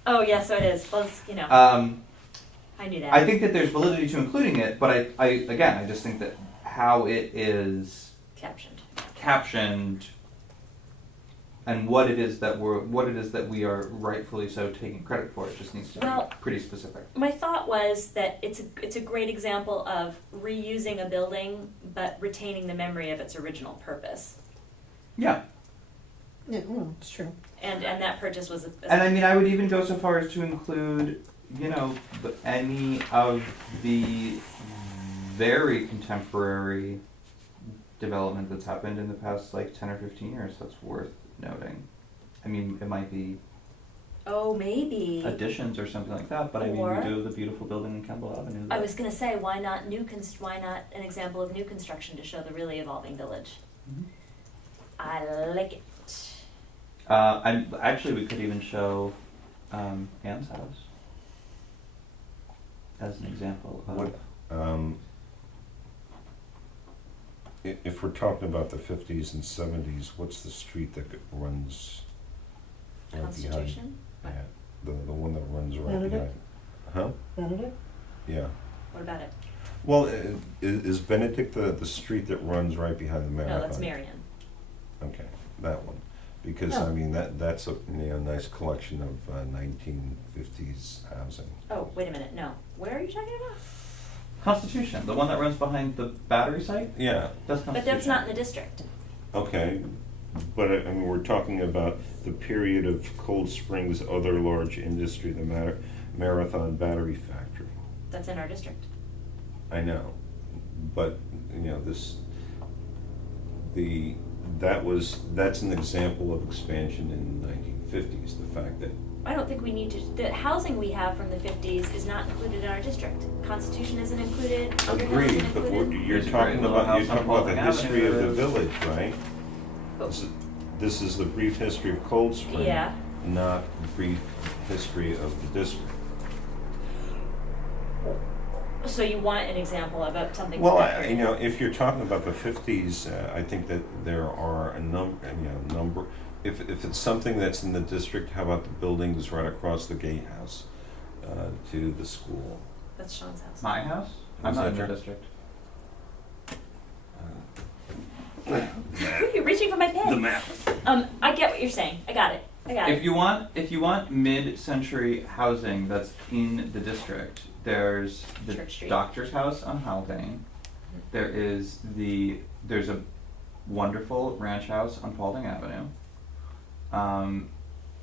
Oh yeah, so it is. Well, it's, you know, I knew that. I think that there's validity to including it, but I just think that how it is Captioned. captioned and what it is that we are rightfully so taking credit for, it just needs to be Well, pretty specific. My thought was that it's a great example of reusing a building but retaining the memory of its original purpose. Yeah. Yeah, well, it's true. And that purchase was And I mean, I would even go so far as to include, any of the very contemporary development that's happened in the past, 10 or 15 years that's worth noting. I mean, it might be oh, maybe. additions or something like that, but I mean, Or- we do have the beautiful building in Campbell Avenue. I that- was gonna say, why not why not an example of new construction to show the really evolving village? Mhm. I like it. We could even show Anne's house as an example of. What, if we're talking about the 50s and 70s, what's the street that runs right behind? Constitution? Yeah, the one that runs right Benedict? behind. Huh? Benedict? Yeah. What about it? Well, is Benedict the street that runs right behind the marathon? No, that's Marion. Okay, that one. Because, Oh. I mean, that's a nice collection of 1950s housing. Oh, wait a minute, no. Where are you talking about? Constitution, the one that runs behind the battery site? Yeah, That's Constitution. But that's not in the district. okay. But, I mean, we're talking about the period of Cold Spring's other large industry, the Marathon Battery Factory. That's in our district. I know, but, that's an example of expansion in the 1950s, the fact that, I don't think we need to, the housing we have from the 50s is not included in our district. Constitution isn't included, Underhill agreed, isn't but included. you're There's a talking great little about, house on the Paulding history of the Avenue. village, right? Oh. This is the brief history of Cold Spring. Yeah. Not brief history of the district. So you want an example of something. Well, from that period. if you're talking about the 50s, I think that there are a number, if it's something that's in the district, how about the buildings right across the gatehouse to the school? That's Sean's house. My house? I'm Is not that in your true? district. You're reaching for my pen. The map. I get what you're saying. I got it. If you want mid-century housing that's in the district, there's the Church Street. doctor's house on Haldane. There's a wonderful ranch house on Paulding Avenue.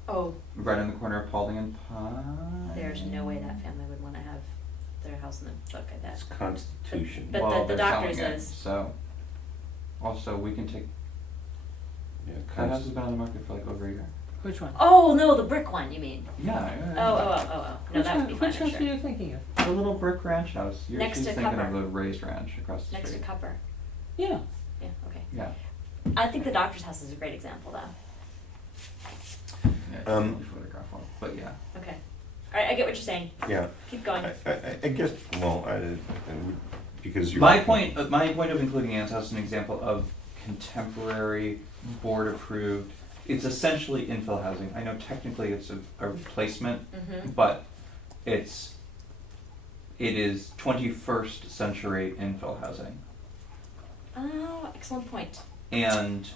Oh, Right on the corner of Paulding and Pine. there's no way that family would want to have their house in the book, I bet. It's Constitution. But Well, the they're doctor's selling it, is. so. Also, we can take. Yeah, That house has been on the market for like over a year. Which one? Oh, no, the brick one, you mean? Yeah. Oh. No, Which that would one, be fine, which I'm house are sure. you thinking of? The little brick ranch house. Next She's to thinking Cupper. of the raised ranch across the Next to street. Cupper. Yeah. Yeah, okay. Yeah. I think the doctor's house is a great example, though. Yeah, definitely photograph one. But yeah. Okay. All right, I get what you're saying. Yeah. Keep going. I guess, well, because you're. My point of including Ann's house is an example of contemporary, board-approved. It's essentially infill housing. I know technically it's a replacement, Mm-hmm. but it is 21st century infill housing. Oh, excellent point. And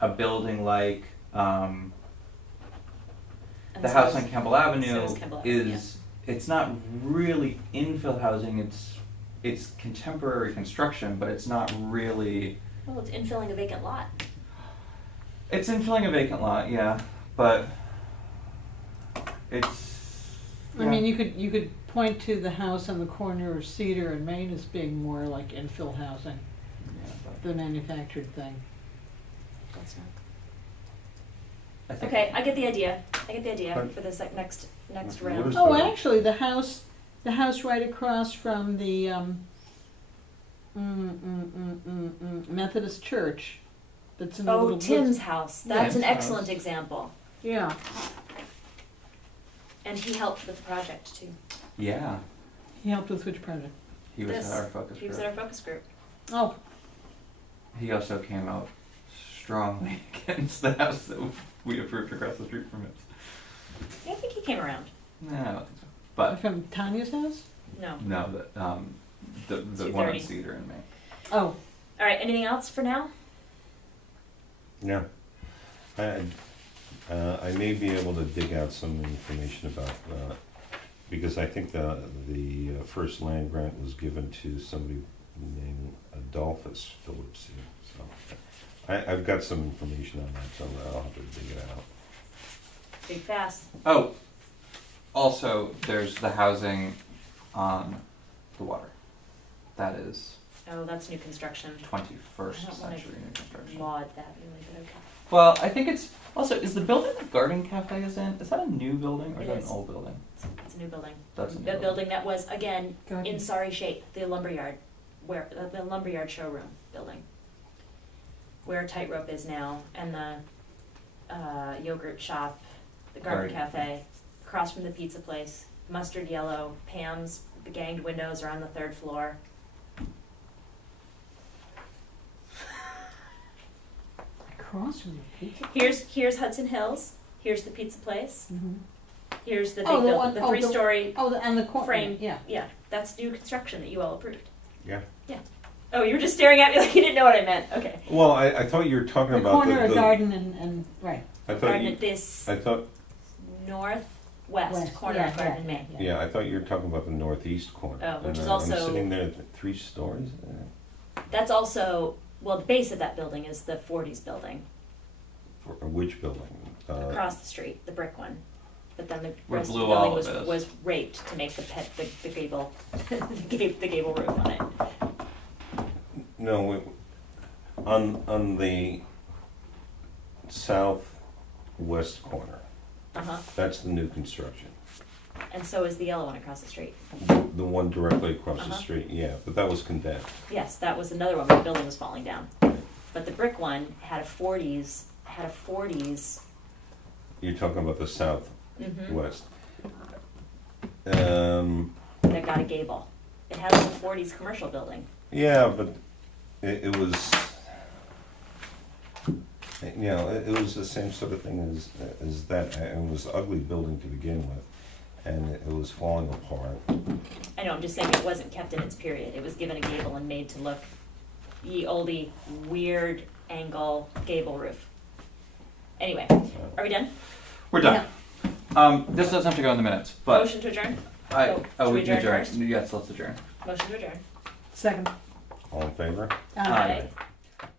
a building like And the so house is- on Campbell Avenue so is Campbell Avenue, it's not really infill housing. It's contemporary construction, but it's not really. Well, it's infilling a vacant lot. It's infilling a vacant lot, yeah, but it's. I mean, you could point to the house on the corner of Cedar and Main as being more like infill housing, Yeah, but the manufactured thing. That's not. I think Okay, I get the idea. But- For this like next What round. is Oh, the- actually, the house right across from the Methodist church, that's in the little Oh, woods. Tim's house. That's an Tim's excellent house. example. Yeah. And he helped with the project too. Yeah, He helped with which project? he was This. at our focus He was group. at our focus group. Oh, He also came out strongly against the house that we approved across the street from it. Yeah, I think he came around. No, I don't think so. But from Tanya's house? No. no, the one on 230. Cedar in Maine. Oh, All right. Anything else for now? Yeah. I may be able to dig out some information about, because I think the first land grant was given to somebody named Adolphus Phillips here, so. I've got some information on that, so I'll have to dig it out. Big fast. Oh, also there's the housing on the water. That is Oh, that's new construction. 21st I don't wanna century new construction. Laud that really, but okay. Well, I think it's also, is the building the Garden Cafe is in? Is that a new building or is It that is. an old building? It's a new building. That's a new The building. building that was again Garden. in sorry shape. The lumberyard, where the lumberyard showroom building, where Tightrope is now, and the yogurt shop, the Garden Garden. Cafe, across from the pizza place, mustard yellow. Pam's ganged windows are on the 3rd floor. across from the pizza. Here's Hudson Hills. Here's the pizza place. Mm-hmm. Here's the big Oh, the building, one- the oh, the- 3-story Oh, and the frame. yeah. Yeah, that's new construction that you all approved. Yeah. Oh, you were just staring at me like you didn't know what I meant. Okay. Well, I thought you were talking The about corner of Garden and, right. I thought Garden you, at this I thought, northwest West, corner yeah, of Garden yeah, and Main. yeah. yeah, I thought you were talking about the northeast corner. Oh, which And is I'm also- sitting there, 3 stories? That's also, well, the base of that building is the 40s building For which building? across the street, the brick one. But then the Where rest of the Blue building Olive is. was raped to make the gable, the gable roof on it. No, on the southwest corner, Uh-huh. that's the new construction. And so is the yellow one across the street. The one directly across the Uh-huh. street, yeah, but that was condemned. Yes, that was another one where the building was falling down. But the brick one had a 40s. You're talking about the southwest. Mm-hmm. That got a gable. It has a 40s commercial building. Yeah, but it was, you know, it was the same sort of thing as that. It was an ugly building to begin with, and it was falling apart. I know, I'm just saying it wasn't kept in its period. It was given a gable and made to look ye olde weird angle gable roof. Anyway, are we done? We're done. This doesn't have to go in the minutes, but Motion to adjourn? should we we adjourn adjourn? first? Yes, let's adjourn. Motion to adjourn. Second. All in favor? Aye.